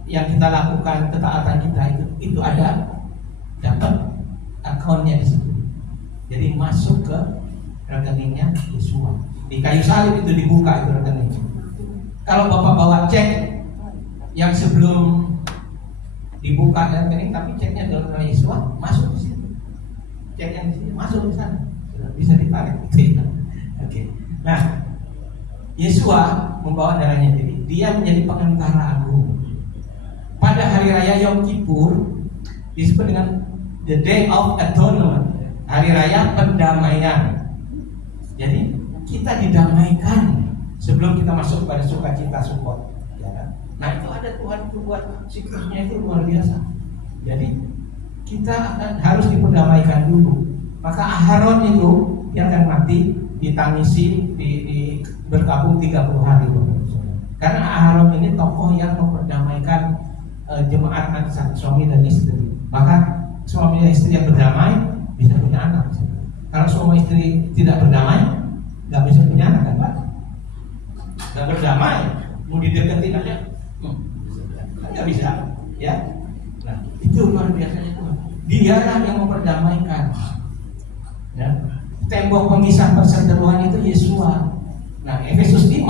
yang kita lakukan, ketaatan kita itu ada dapat akunnya di situ. Jadi masuk ke rekeningnya Yesua. Di kayu salib itu dibuka itu rekeningnya. Kalau Bapak bawa cek yang sebelum dibuka rekening tapi ceknya dalam nama Yesua, masuk di situ. Cek yang di sini masuk di sana, bisa ditarik. Oke. Nah, Yesua membawa darahnya, jadi dia menjadi pengantara agung. Pada hari raya Yom Kippur disebut dengan the Day of Atonement, hari raya pendamaian. Jadi kita didamaikan sebelum kita masuk pada sukacita Sukkot. Nah itu ada Tuhan itu buat siklusnya itu luar biasa. Jadi kita harus diperdamaikan dulu. Maka Aharon itu yang akan mati ditangisi di berkabung 30 hari. Karena Aharon ini tokoh yang memperdamaikan jemaat antara suami dan istri. Maka suami dan istri yang berdamai bisa punya anak. Kalau suami istri tidak berdamai, nggak bisa punya anak, kan Pak? Nggak berdamai, mau dideketin aja nggak bisa, ya. Nah itu luar biasanya Tuhan. Dialah yang memperdamaikan. Ya. Tembok pemisah perseteruan itu Yesua. Nah, Efesus 2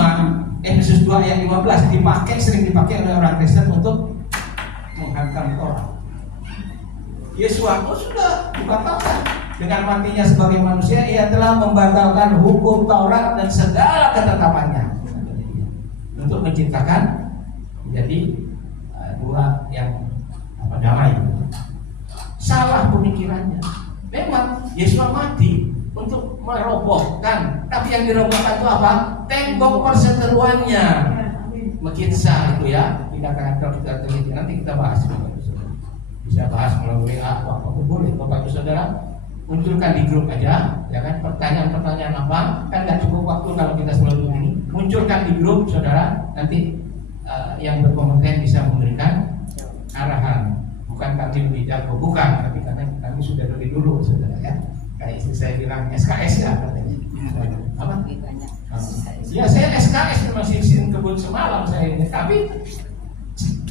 ayat 15 sering dipakai oleh orang Kristen untuk menghantam Torah. Yesua itu sudah dibatalkan dengan matinya sebagai manusia. Ia telah membatalkan hukum Taurat dan segala ketetapannya untuk menciptakan menjadi dua yang damai. Salah pemikirannya. Memang Yesus mati untuk merobohkan, tapi yang dirobohkan itu apa? Tembok perseteruannya. Mekitsa itu ya. Kalau kita teliti nanti kita bahas. Bisa bahas melalui apa boleh Bapak Ibu Saudara munculkan di grup aja, ya kan, pertanyaan-pertanyaan apa, kan nggak cukup waktu kalau kita selalu ini, munculkan di grup Saudara, nanti yang berkompeten bisa memberikan arahan. Bukan kami lebih jago, bukan, tapi karena kami sudah lebih dulu Saudara ya. Kayak istri saya bilang SKS ya katanya. Apa? Ya saya SKS masih kebun semalam saya ini, tapi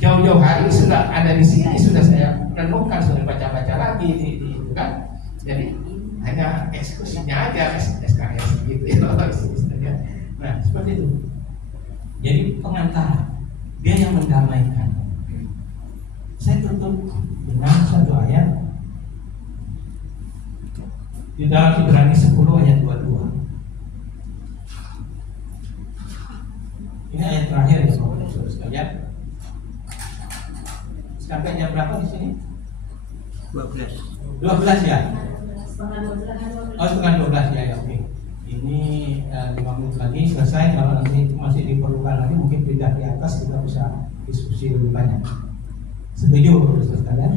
jauh-jauh hari sudah ada di sini, sudah saya renungkan, sudah baca-baca lagi kan. Jadi hanya eksekusinya aja SKS gitu ya. Nah seperti itu. Jadi pengantara, dia yang mendamaikan. Saya tutup dengan satu ayat di dalam Ibrani 10 ayat 22. Ini ayat terakhir ya Saudara sekalian. Sampai jam berapa di sini? 12 ya? Oh setengah 12 ya, oke. Ini 5 menit lagi selesai. Kalau nanti masih diperlukan lagi mungkin pindah di atas, kita bisa diskusi lebih banyak. Setuju sekalian?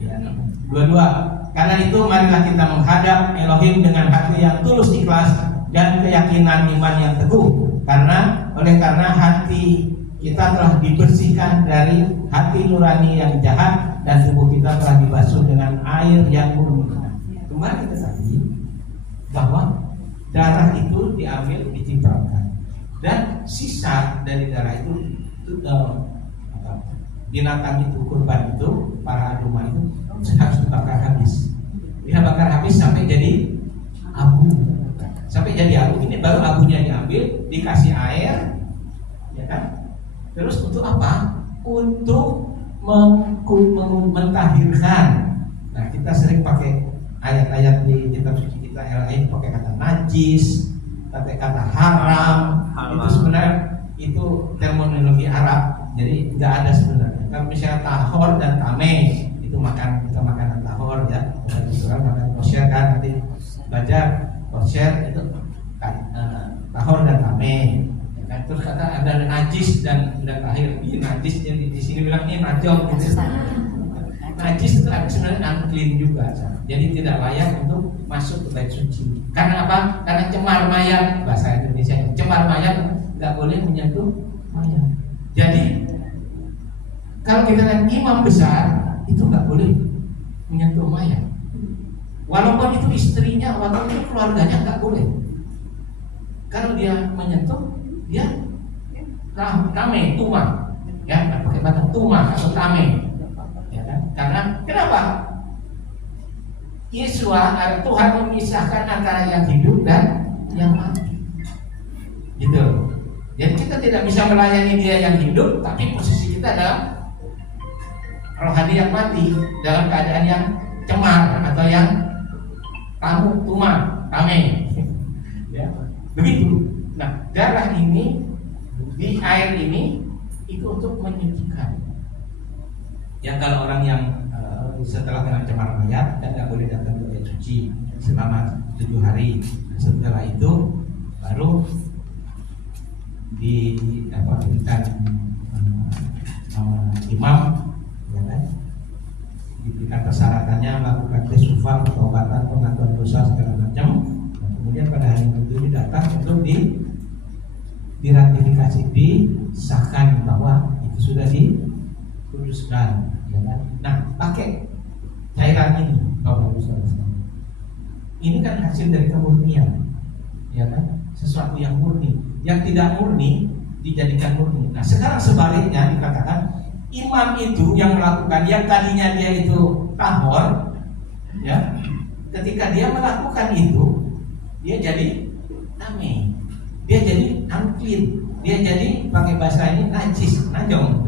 Ya. Dua-dua. Karena itu marilah kita menghadap Elohim dengan hati yang tulus ikhlas dan keyakinan iman yang teguh. Karena hati kita telah dibersihkan dari hati nurani yang jahat dan tubuh kita telah dibasuh dengan air yang murni. Kemarin kita tadi bahwa darah itu diambil, diciprahkan, dan sisa dari darah itu binatang itu, kurban itu, para domba itu harus dibakar habis. Dia bakar habis sampai jadi abu. Sampai jadi abu, ini baru abunya diambil, dikasih air, ya kan? Terus untuk apa? Untuk mentahirkan. Nah, kita sering pakai ayat-ayat di kitab suci kita yang lain pakai kata najis, pakai kata haram. Itu sebenarnya itu terminologi Arab. Jadi tidak ada sebenarnya. Kalau misalnya tahor dan tameh itu kita makan tahor ya. Orang makan kosher kan, nanti belajar kosher itu tahor dan tameh. Terus kata ada najis dan tahir. Ini najis, jadi di sini bilang ini najong gitu. Najis itu sebenarnya unclean juga, jadi tidak layak untuk masuk ke bait suci. Karena apa? Karena cemar mayat, bahasa Indonesia. Cemar mayat nggak boleh menyentuh mayat. Jadi kalau kita lihat imam besar itu nggak boleh menyentuh mayat. Walaupun itu istrinya, walaupun itu keluarganya nggak boleh. Kalau dia menyentuh, dia tame, tuma, ya, pakai kata tuma atau tame, ya kan? Karena kenapa? Yesua, Tuhan memisahkan antara yang hidup dan yang mati, gitu. Jadi kita tidak bisa melayani dia yang hidup, tapi posisi kita adalah rohani yang mati dalam keadaan yang cemar atau yang tamu, tuma, tame, ya, begitu. Nah, darah ini di air ini itu untuk menyucikan. Ya, kalau orang yang setelah kena cemar mayat dan tidak boleh datang ke bait suci selama 7 hari. Setelah itu baru diberikan imam, ya kan? Diberikan persyaratannya melakukan tesufah, pengobatan, pengakuan dosa segala macam. Kemudian pada hari itu datang untuk diratifikasi, disahkan bahwa itu sudah dikuduskan, ya kan? Nah, pakai cairan ini, Bapak Ibu Saudara. Ini kan hasil dari kemurnian, ya kan? Sesuatu yang murni, yang tidak murni dijadikan murni. Nah, sekarang sebaliknya dikatakan imam itu yang melakukan, yang tadinya dia itu tahor, ya, ketika dia melakukan itu, dia jadi tameh, dia jadi unclean, dia jadi pakai bahasa ini najis, najong.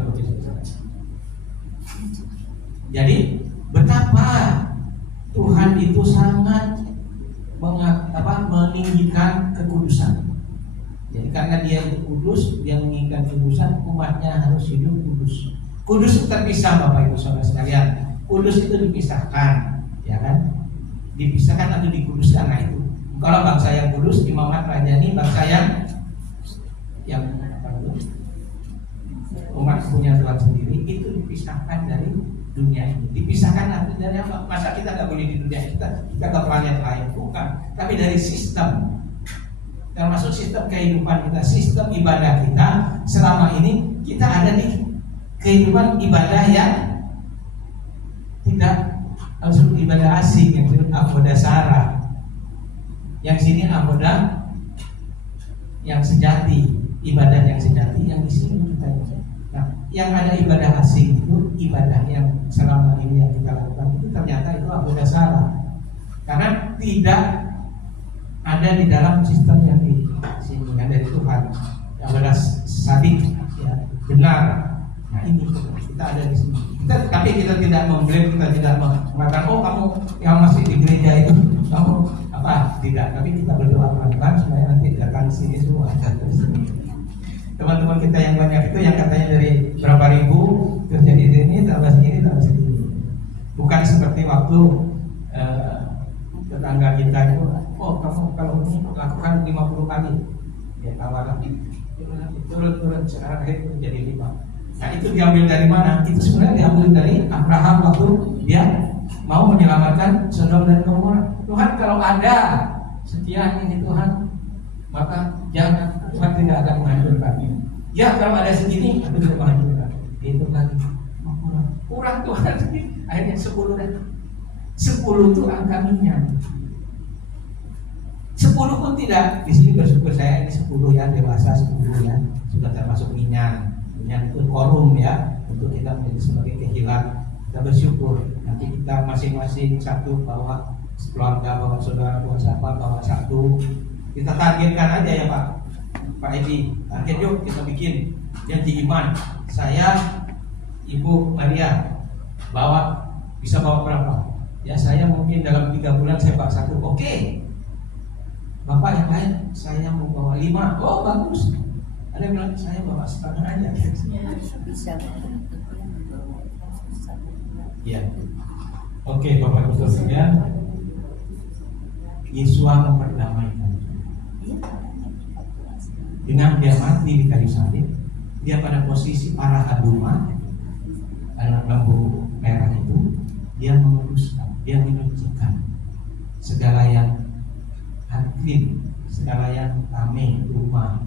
Jadi betapa Tuhan itu sangat meninggikan kekudusan. Jadi karena dia itu kudus, dia menginginkan kekudusan, umatnya harus hidup kudus. Kudus itu terpisah, Bapak Ibu Saudara sekalian. Kudus itu dipisahkan, ya kan? Dipisahkan atau dikuduskan. Nah itu. Kalau bangsa yang kudus, imamat rajani, bangsa yang umat punya Tuhan sendiri, itu dipisahkan dari dunia ini. Dipisahkan artinya dari apa? Masa kita nggak boleh di dunia kita ke planet lain? Bukan. Tapi dari sistem, termasuk sistem kehidupan kita, sistem ibadah kita. Selama ini kita ada di kehidupan ibadah yang tidak harus ibadah asing, yang disebut aboda sara. Yang sini aboda yang sejati, ibadah yang sejati, yang di sini kita. Nah, yang ada ibadah asing itu ibadah yang selama ini yang kita lakukan itu ternyata itu aboda sara, karena tidak ada di dalam sistem yang di sini, yang dari Tuhan, yang aboda sadik, ya, benar. Nah ini kita ada di sini. Tapi kita tidak memblame, kita tidak mengatakan oh kamu yang masih di gereja itu kamu apa, tidak. Tapi kita berdoa Tuhan supaya nanti datang sini semua. Teman-teman kita yang banyak itu yang katanya dari berapa ribu terus jadi ini tambah segini tambah segini. Bukan seperti waktu tetangga kita itu, oh kamu kalau ini lakukan 50 kali, ya tawaran turun sekarang itu jadi 5. Nah itu diambil dari mana? Itu sebenarnya diambil dari Abraham waktu dia mau menyelamatkan Sodom dan Gomora. Tuhan kalau ada setia ini Tuhan, maka jangan, Tuhan tidak akan menghancurkan. Ya kalau ada segini, aku tidak menghancurkan. Itu lagi kurang Tuhan. Akhirnya 10 dan 10 itu angka minyak. 10 pun tidak. Di sini bersyukur saya ini 10 ya, dewasa 10 ya, sudah termasuk minyak. Minyak itu korum ya, untuk kita menjadi sebagai kehilan. Kita bersyukur. Nanti kita masing-masing satu bawa keluarga, bawa saudara, bawa siapa, bawa satu. Kita targetkan aja ya Pak Edi, target yuk kita bikin janji iman. Saya, Ibu Maria bisa bawa berapa? Ya saya mungkin dalam 3 bulan saya bawa 1. Oke. Bapak yang lain saya mau bawa 5. Oh bagus. Ada yang bilang saya bawa setengah aja. Bisa. Ya. Oke Bapak Ibu sekalian, Yesus memperdamaikan. Dengan dia mati di kayu salib, dia pada posisi para haduma, anak lembu merah itu, dia menguduskan, dia menyucikan segala yang hakim, segala yang tameh, rumah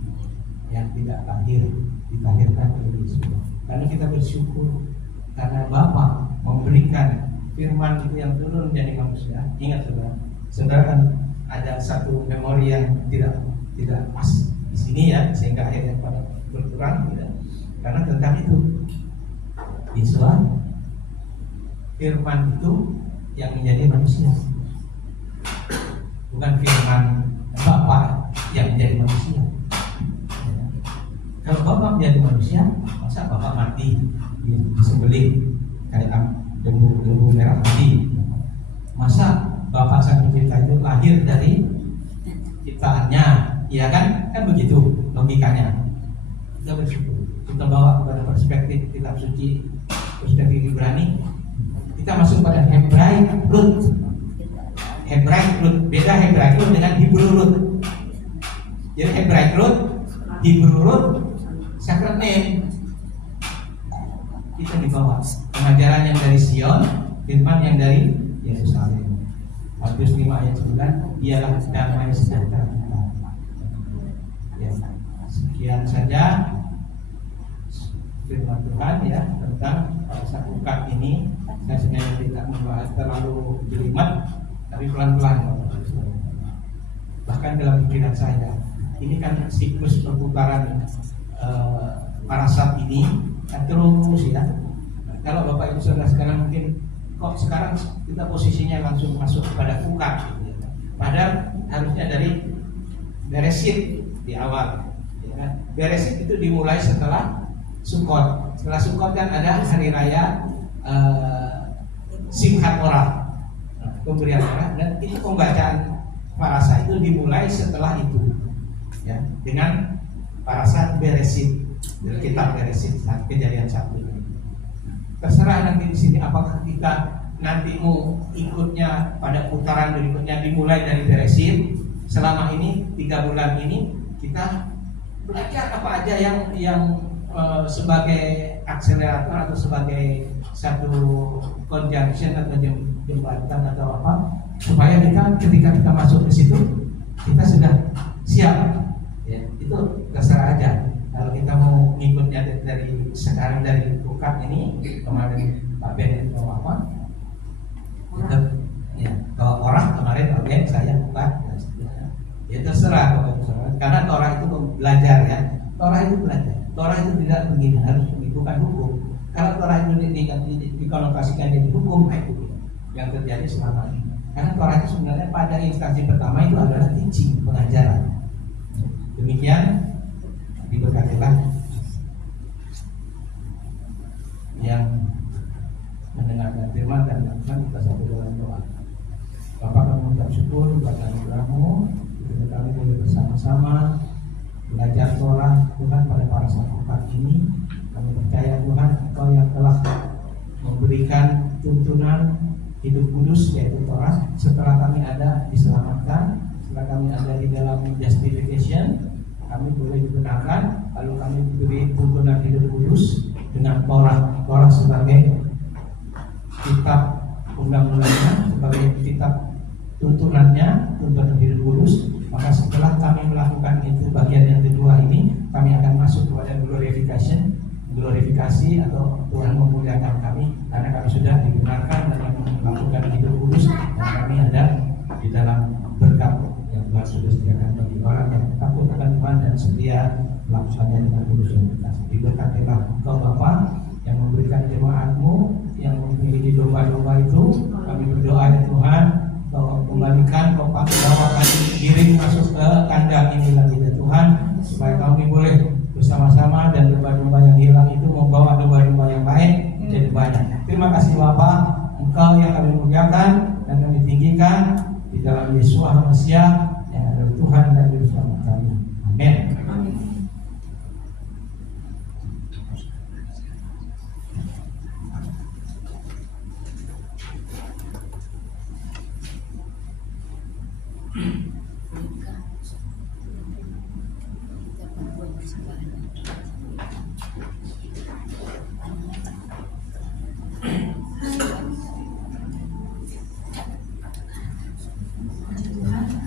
yang tidak lahir, ditahirkan oleh Yesus. Karena kita bersyukur karena Bapa memberikan firman itu yang turun menjadi manusia. Ingat saudara kan ada satu memori yang tidak pas di sini ya, sehingga akhirnya pada berkurang ya. Karena tentang itu Yesus firman itu yang menjadi manusia, bukan firman Bapa yang menjadi manusia. Kalau Bapak menjadi manusia, masa Bapak mati disembelih kayak lembu merah tadi? Masa Bapak Sang Pencipta itu lahir dari ciptaannya, ya kan? Kan begitu logikanya. Kita bersyukur. Kita bawa kepada perspektif kitab suci, perspektif Ibrani. Kita masuk pada Hebraic root. Hebraic root, beda Hebraic root dengan Hebrew root. Jadi Hebraic root, Hebrew root, sacred name. Kita dibawa pengajaran yang dari Sion, firman yang dari Yerusalem. Matius 5 ayat 9, dialah damai sejahtera kita. Ya, sekian saja firman Tuhan ya tentang satu ukat ini. Saya sengaja tidak membahas terlalu jelimet, tapi pelan-pelan. Bahkan dalam pikiran saya, ini kan siklus perputaran parasat ini kan terus ya, kalau Bapak Ibu Saudara sekarang mungkin kok sekarang kita posisinya langsung masuk kepada Fukar gitu ya. Padahal harusnya dari Beresit di awal ya kan? Beresit itu dimulai setelah Sukkot. Setelah Sukkot kan ada hari raya Simchat Torah, pemberian Torah, dan itu pembacaan parasa itu dimulai setelah itu ya, dengan parasa Beresit, dari kitab Beresit, Kejadian 1. Terserah nanti di sini apakah kita nanti mau ikutnya pada putaran berikutnya dimulai dari Beresit. Selama ini 3 bulan ini kita belajar apa aja yang sebagai akselerator atau sebagai satu conjunction atau jembatan atau apa, supaya kita ketika kita masuk ke situ kita sudah siap ya. Itu terserah aja. Kalau kita mau ngikutnya dari sekarang dari bukan ini kemarin Pak Ben atau apa itu, ya kalau orang kemarin Pak Ben saya bukan ya terserah karena Torah itu belajar ya. Torah itu belajar. Torah itu tidak begini harus bukan hukum. Kalau Torah itu dikonotasikan jadi hukum, itu yang terjadi selama ini. Karena Torah itu sebenarnya pada instansi pertama itu adalah teaching, pengajaran. Demikian diberkatilah yang mendengarkan firman dan melakukan kita satu dalam doa. Bapak kami mengucap syukur kepada anugerah-Mu, kami boleh bersama-sama belajar Torah Tuhan pada para sahabat ini. Kami percaya Tuhan Engkau yang telah memberikan tuntunan hidup kudus yaitu Torah. Setelah kami ada diselamatkan, setelah kami ada di dalam justification, kami boleh dibenarkan, lalu kami diberi tuntunan hidup kudus dengan Torah sebagai kitab undang-undangnya, sebagai kitab tuntunannya, tuntunan hidup kudus. Maka setelah kami melakukan itu bagian yang kedua ini, kami akan masuk kepada glorifikasi atau Tuhan memuliakan kami karena kami sudah dibenarkan dan melakukan hidup kudus dan kami ada di dalam berkat yang Tuhan sudah sediakan bagi orang yang takut akan Tuhan dan setia melakukannya dengan kudus dan bekas. Diberkatilah Engkau Bapa yang memberikan jemaat-Mu yang memiliki domba-domba itu. Kami berdoa ya Tuhan, Kau kembalikan, Kau bawa kami giring masuk ke kandang ini lagi ya Tuhan, supaya kami boleh bersama-sama dan domba-domba yang hilang itu membawa domba-domba yang baik jadi banyak. Terima kasih Bapa, Engkau yang kami muliakan dan kami tinggikan di dalam Yesus Mesias yang adalah Tuhan dan Juru Selamat kami. Amin.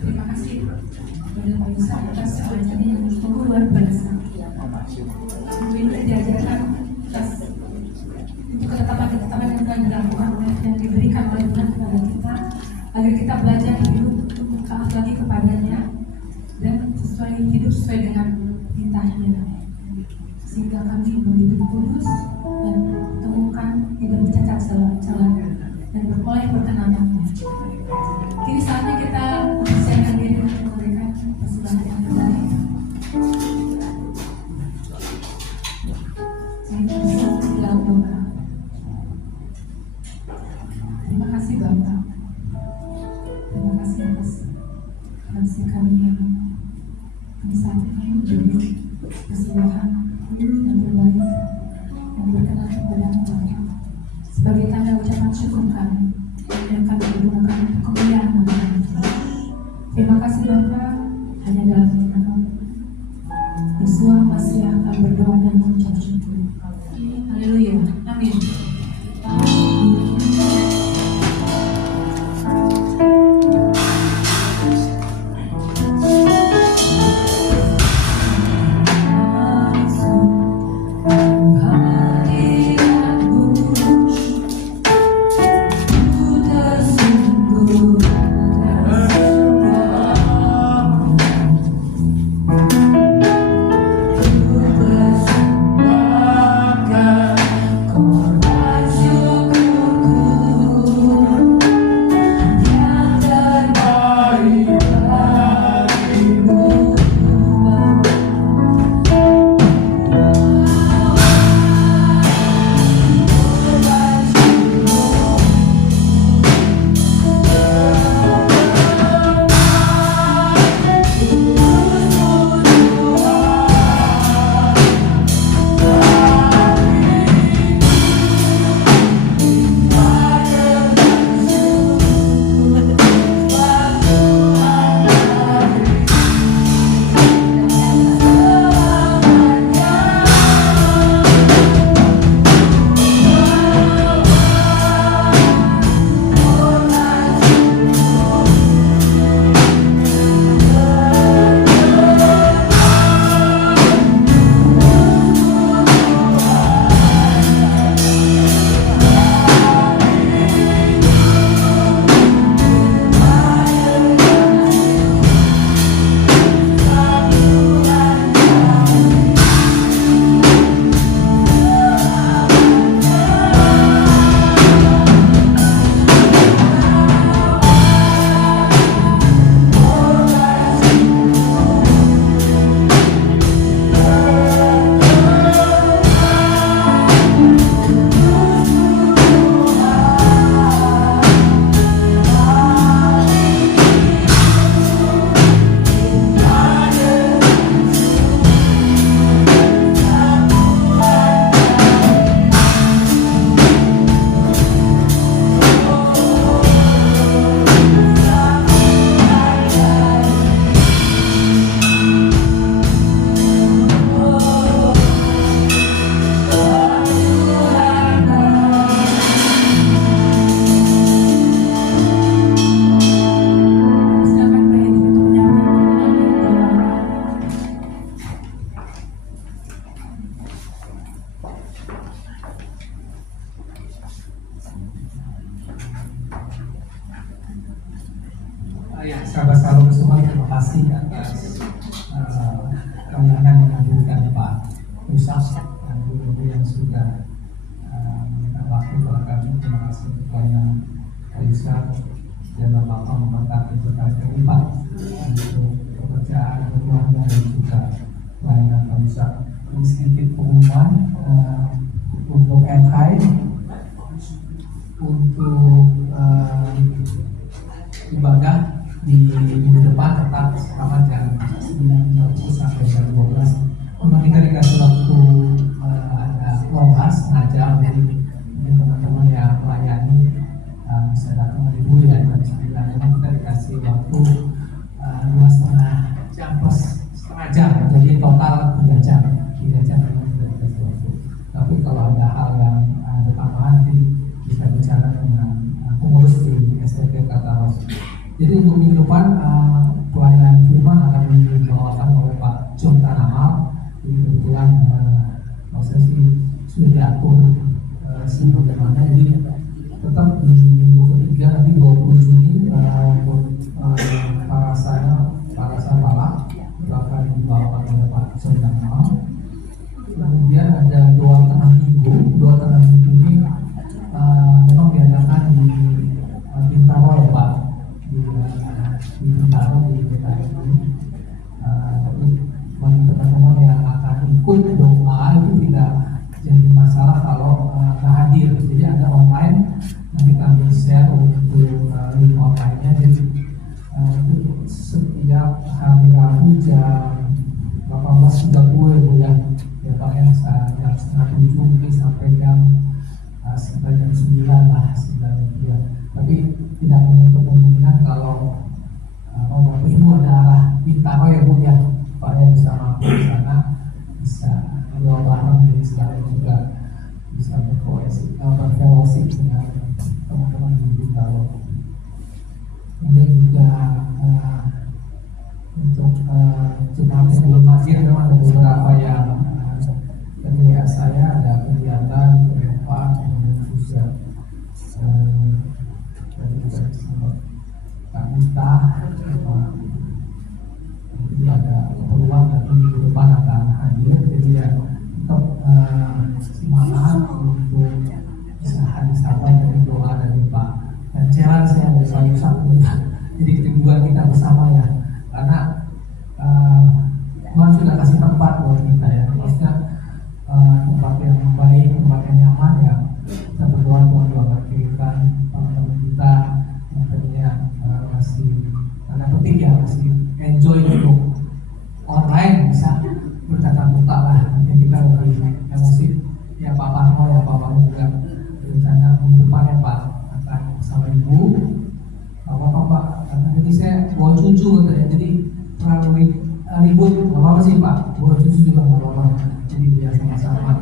Terima kasih kepada Pak Yusa atas semuanya yang luar biasa. Ini diajarkan untuk ketetapan yang telah dilakukan yang diberikan oleh Tuhan kepada kita, agar kita belajar hidup taat lagi kepadanya dan hidup sesuai dengan perintahnya, sehingga kami hidup kudus dan temukan tidak bercacat celah dan beroleh perkenanannya. Kini saatnya kita persiapkan diri untuk memberikan persembahan yang terbaik. Saya bisa dalam doa. Terima kasih Bapak. Terima kasih atas kasih kami yang saat ini menjadi persembahan yang terbaik yang berkenan kepada Tuhan. Sebagai tanda ucapan syukur kami yang kami gunakan kemuliaan nama Tuhan. Terima kasih Bapa, hanya dalam nama Yesus masih akan berdoa dan mengucap syukur. Haleluya, amin. Ya, sahabat-sahabat semua, terima kasih atas pelayanan yang diberikan Pak Yusak dan guru yang sudah memberikan waktu kepada kami. Terima kasih untuk pelayanan Pak Yusak dan Bapak memberkati berkali lipat untuk pekerjaan keluarga dan juga pelayanan Pak Yusak. Ini sedikit pengumuman untuk NI untuk ibadah di minggu depan tetap sama jam 9.30 sampai jam 12. Memang kita dikasih waktu ada longgar setengah jam, jadi mungkin teman-teman yang melayani bisa datang lebih dulu ya jam 9. Memang kita dikasih waktu 2,5 jam plus setengah jam, jadi total 3 jam. 3 jam memang kita dikasih waktu. Tapi kalau ada hal yang bertambahan nanti kita bicara dengan pengurus di STP Kataros. Jadi untuk minggu depan pelayanan firman akan dibawakan oleh Pak John Tanamal. Jadi kebetulan proses ini sudah diatur sebagaimana. Jadi tetap di minggu ketiga nanti 20 Juni untuk para sahabat akan dibawakan oleh Pak John Tanamal. Kemudian ada doa tengah minggu. Doa tengah minggu ini memang diadakan di Bintaro ya Pak. Di Bintaro di kota ini. Tapi bagi teman-teman yang akan ikut doa itu tidak jadi masalah kalau nggak hadir. Jadi ada online, nanti kami share untuk link online-nya. Jadi setiap hari Rabu jam 18.30 Bu ya Pak ya, jam 6.30 mungkin sampai jam 9 lah 9 ya. Tapi tidak menutup kemungkinan kalau Bapak Ibu ada arah Bintaro ya Bu ya, Pak ya bisa mampir di sana, bisa berdoa bareng, jadi sekalian juga bisa berfellowship dengan teman-teman di Bintaro. Kemudian juga untuk jemaat yang belum hadir, memang ada beberapa yang dari saya ada kegiatan Pak kemudian juga dari Pak Mita, jadi ada keperluan tapi di depan akan hadir. Jadi ya tetap semangat untuk bisa hadir sahabat dari doa dari Pak dan challenge saya dari Pak Yusak. Jadi kedua kita bersama ya, karena Tuhan sudah kasih tempat buat kita ya, maksudnya tempat yang baik, tempat yang nyaman ya. Kita berdoa Tuhan juga kirimkan teman-teman kita yang tadinya masih tanda petik ya, masih enjoy untuk online bisa bertatap muka lah. Nanti kita lebih emosi ya Pak Parno ya, Pak Parno juga rencana minggu depan ya Pak akan bersama Ibu Bapak karena ini saya bawa cucu katanya, jadi terlalu ribut nggak apa-apa sih Pak, bawa cucu juga nggak apa-apa, jadi biar sama-sama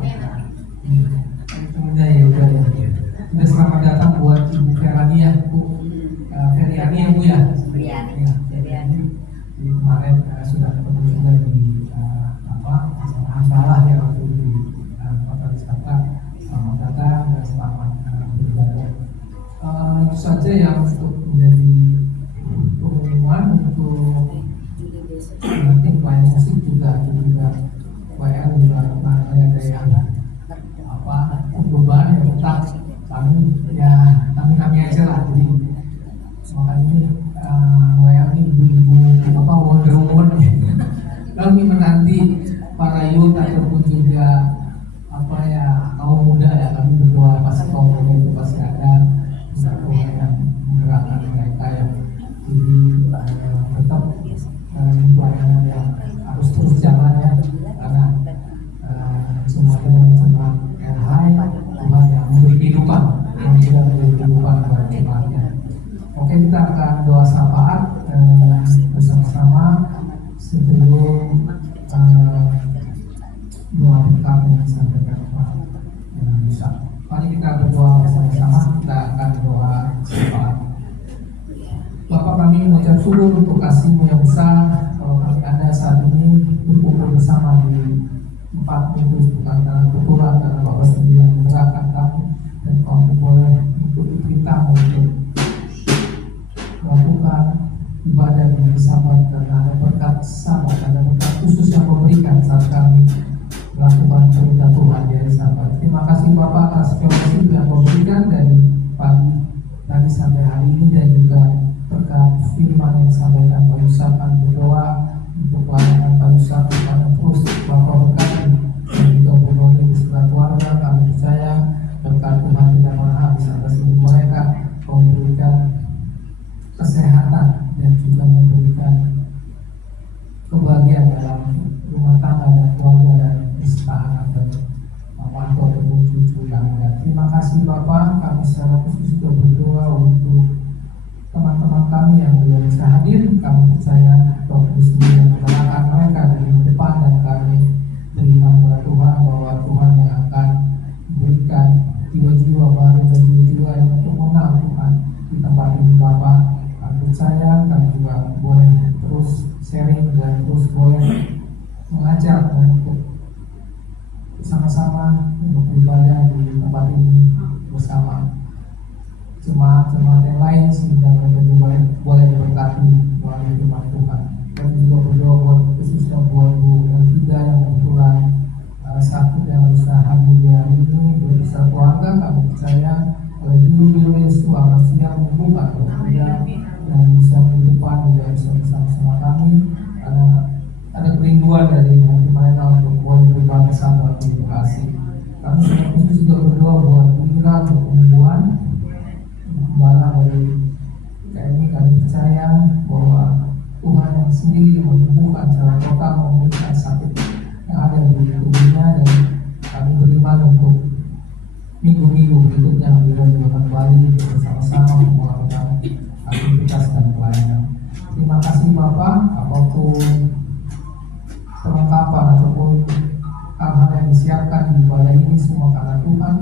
temennya ya udah ya. Udah selamat datang buat Ibu Feriani ya Bu, Feriani ya Bu ya. Feriani. Jadi kemarin sudah ketemu juga di Hambalah ya waktu di Kota Wisata. Selamat datang dan selamat beribadah. Itu saja yang untuk menjadi pengumuman untuk nanti pelayan musik juga WL juga ada yang beban yang tetap kami aja lah. Jadi makanya ini WL ini ibu-ibu Wonder Woman kami menanti para youth ataupun juga kaum muda ya, kami berdoa pasti kaum muda itu pasti ada yang menggerakkan mereka ya. Jadi tetap pelayanan yang harus terus jalan ya, karena semuanya yang tentang Tuhan yang memberi kehidupan, yang tidak memberi kehidupan buat jemaatnya. Oke, kita akan doa syafaat bersama-sama sebelum doa berkat yang disampaikan Pak Yusak. Mari kita berdoa bersama-sama, kita akan doa syafaat. Bapak, kami mengucap syukur untuk kasih-Mu yang besar. Kalau kami ada saat ini berkumpul bersama di tempat itu bukan karena kebetulan, karena Bapak sendiri yang menggerakkan kami, dan kami boleh untuk kita untuk melakukan ibadah dengan sahabat, karena ada berkat sahabat, ada berkat khusus yang memberikan saat kami melakukan perintah Tuhan di hari Sabat. Terima kasih Bapak atas fellowship yang memberikan dari pagi tadi sampai hari ini, dan juga berkat firman yang disampaikan Pak Yusuf, kami berdoa untuk pelayanan Pak Yusuf supaya terus Bapak berkati, dan juga berdoa beserta keluarga. Kami percaya berkat Tuhan tidak pernah habis atas hidup mereka, memberikan kesehatan dan juga memberikan kebahagiaan dalam rumah tangga dan keluarga dan anak dan atau cucu yang ada. Terima kasih Bapak. Kami secara khusus juga berdoa untuk teman-teman kami yang belum bisa hadir. Kami percaya Roh Kudus yang mengarahkan mereka dari depan, dan kami beriman kepada Tuhan bahwa Tuhan yang akan memberikan jiwa-jiwa baru dan jiwa-jiwa yang untuk mengenal Tuhan di tempat ini Bapak. Kami percaya kami juga boleh terus sharing dan terus boleh mengajar untuk bersama-sama untuk beribadah di tempat ini bersama jemaat-jemaat yang lain, sehingga mereka juga boleh diberkati melalui firman Tuhan. Dan juga berdoa buat khususnya buat Bu Elvida yang kebetulan sakit yang bisa hadir di hari ini beserta keluarga. Kami percaya oleh biru-biru Yesus akan siap menyembuhkan keluarga dan bisa di depan juga bisa bersama-sama kami, karena ada kerinduan dari hati mereka untuk boleh beribadah sama di lokasi. Kami khusus juga berdoa buat Mira untuk penyembuhan kembali dari KMI. Kami percaya bahwa Tuhan yang sendiri yang menyembuhkan secara total, memulihkan sakit yang ada di tubuhnya, dan kami beriman untuk minggu-minggu berikutnya Mira juga kembali bersama-sama melakukan aktivitas dan pelayanan. Terima kasih Bapak. Apapun perlengkapan ataupun hal-hal yang disiapkan di ibadah ini semua karena Tuhan,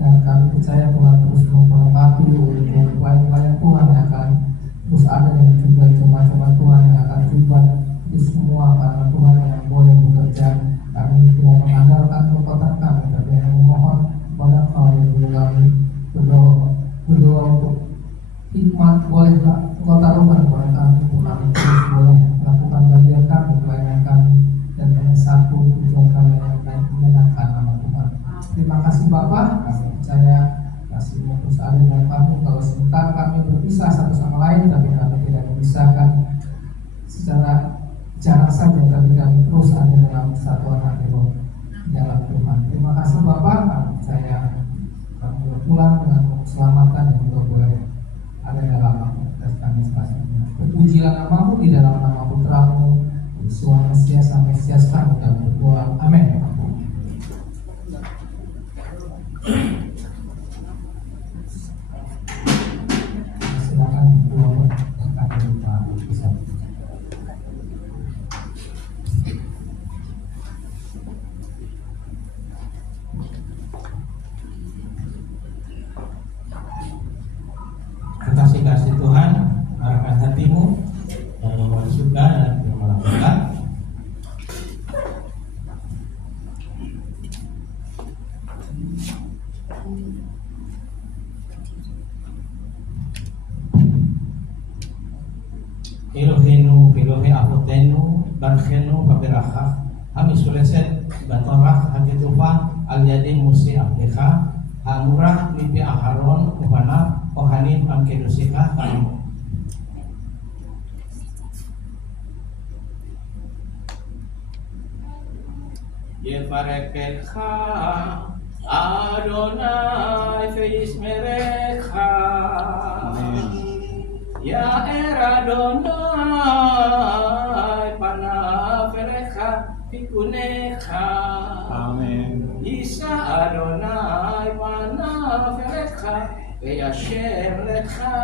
dan kami percaya Tuhan terus memperlengkapi untuk pelayan-pelayan Tuhan yang akan terus ada, dan juga jemaat-jemaat Tuhan yang akan terlibat. Itu semua karena Tuhan yang boleh bekerja. Kami tidak mengandalkan kekuatan kami, tapi hanya memohon kepada Kau yang kami berdoa untuk hikmat. Bolehkah Kau taruhkan kepada kami untuk kami terus boleh melakukan bagian kami, pelayanan kami, dan hanya satu tujuan kami yang menyenangkan nama Tuhan. Terima kasih Bapak. Kami percaya kasih-Mu terus ada dalam kami. Kalau sebentar kami berpisah satu sama lain, tapi kami tidak memisahkan secara jarak saja, tapi kami terus ada dalam kesatuan hati roh dalam Tuhan. Terima kasih Bapak. Kami percaya kami boleh pulang dengan keselamatan dan juga boleh ada dalam aktivitas kami selanjutnya. Terpujilah nama-Mu di dalam nama Putra-Mu Yesus Mesias sampai Mesias kami berdoa. Amin. Silakan berdoa kata Pak Bisa. Kasih Tuhan, arahkan hatimu dan memasukkan dan melakukan. Elohenu, Elohe Avotenu, Barchenu, Baberachah, Hamisuleset, Batorach, Hakitufa, Al-Yadim Musi Abdecha, Hamurah, Mipi Aharon, Ubanah, Kohanim, Amkedusika, Kamu. Yevarekecha, Adonai, Feismerecha, Ya'er Adonai, Panafelecha, Tikunecha, Amen. Isa Adonai, Panafelecha, Ve'asher Lecha,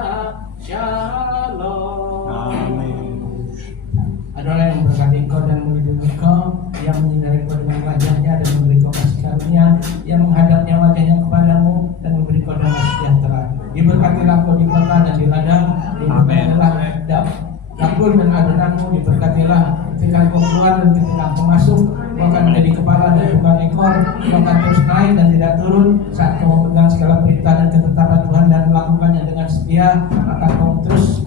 Shalom. Amin. Adonai yang memberkati engkau dan melindungi engkau, yang menyinari engkau dengan wajahnya dan memberi kau kasih karunia, yang menghadapnya wajahnya kepadamu dan memberi kau damai sejahtera. Diberkatilah engkau di kota dan di ladang, diberkatilah dapur dan adonanmu, diberkatilah ketika engkau keluar dan ketika engkau masuk. Kau akan menjadi kepala dan bukan ekor, kau akan terus naik dan tidak turun. Saat kau memegang segala perintah dan ketetapan Tuhan dan melakukannya dengan setia, maka kau terus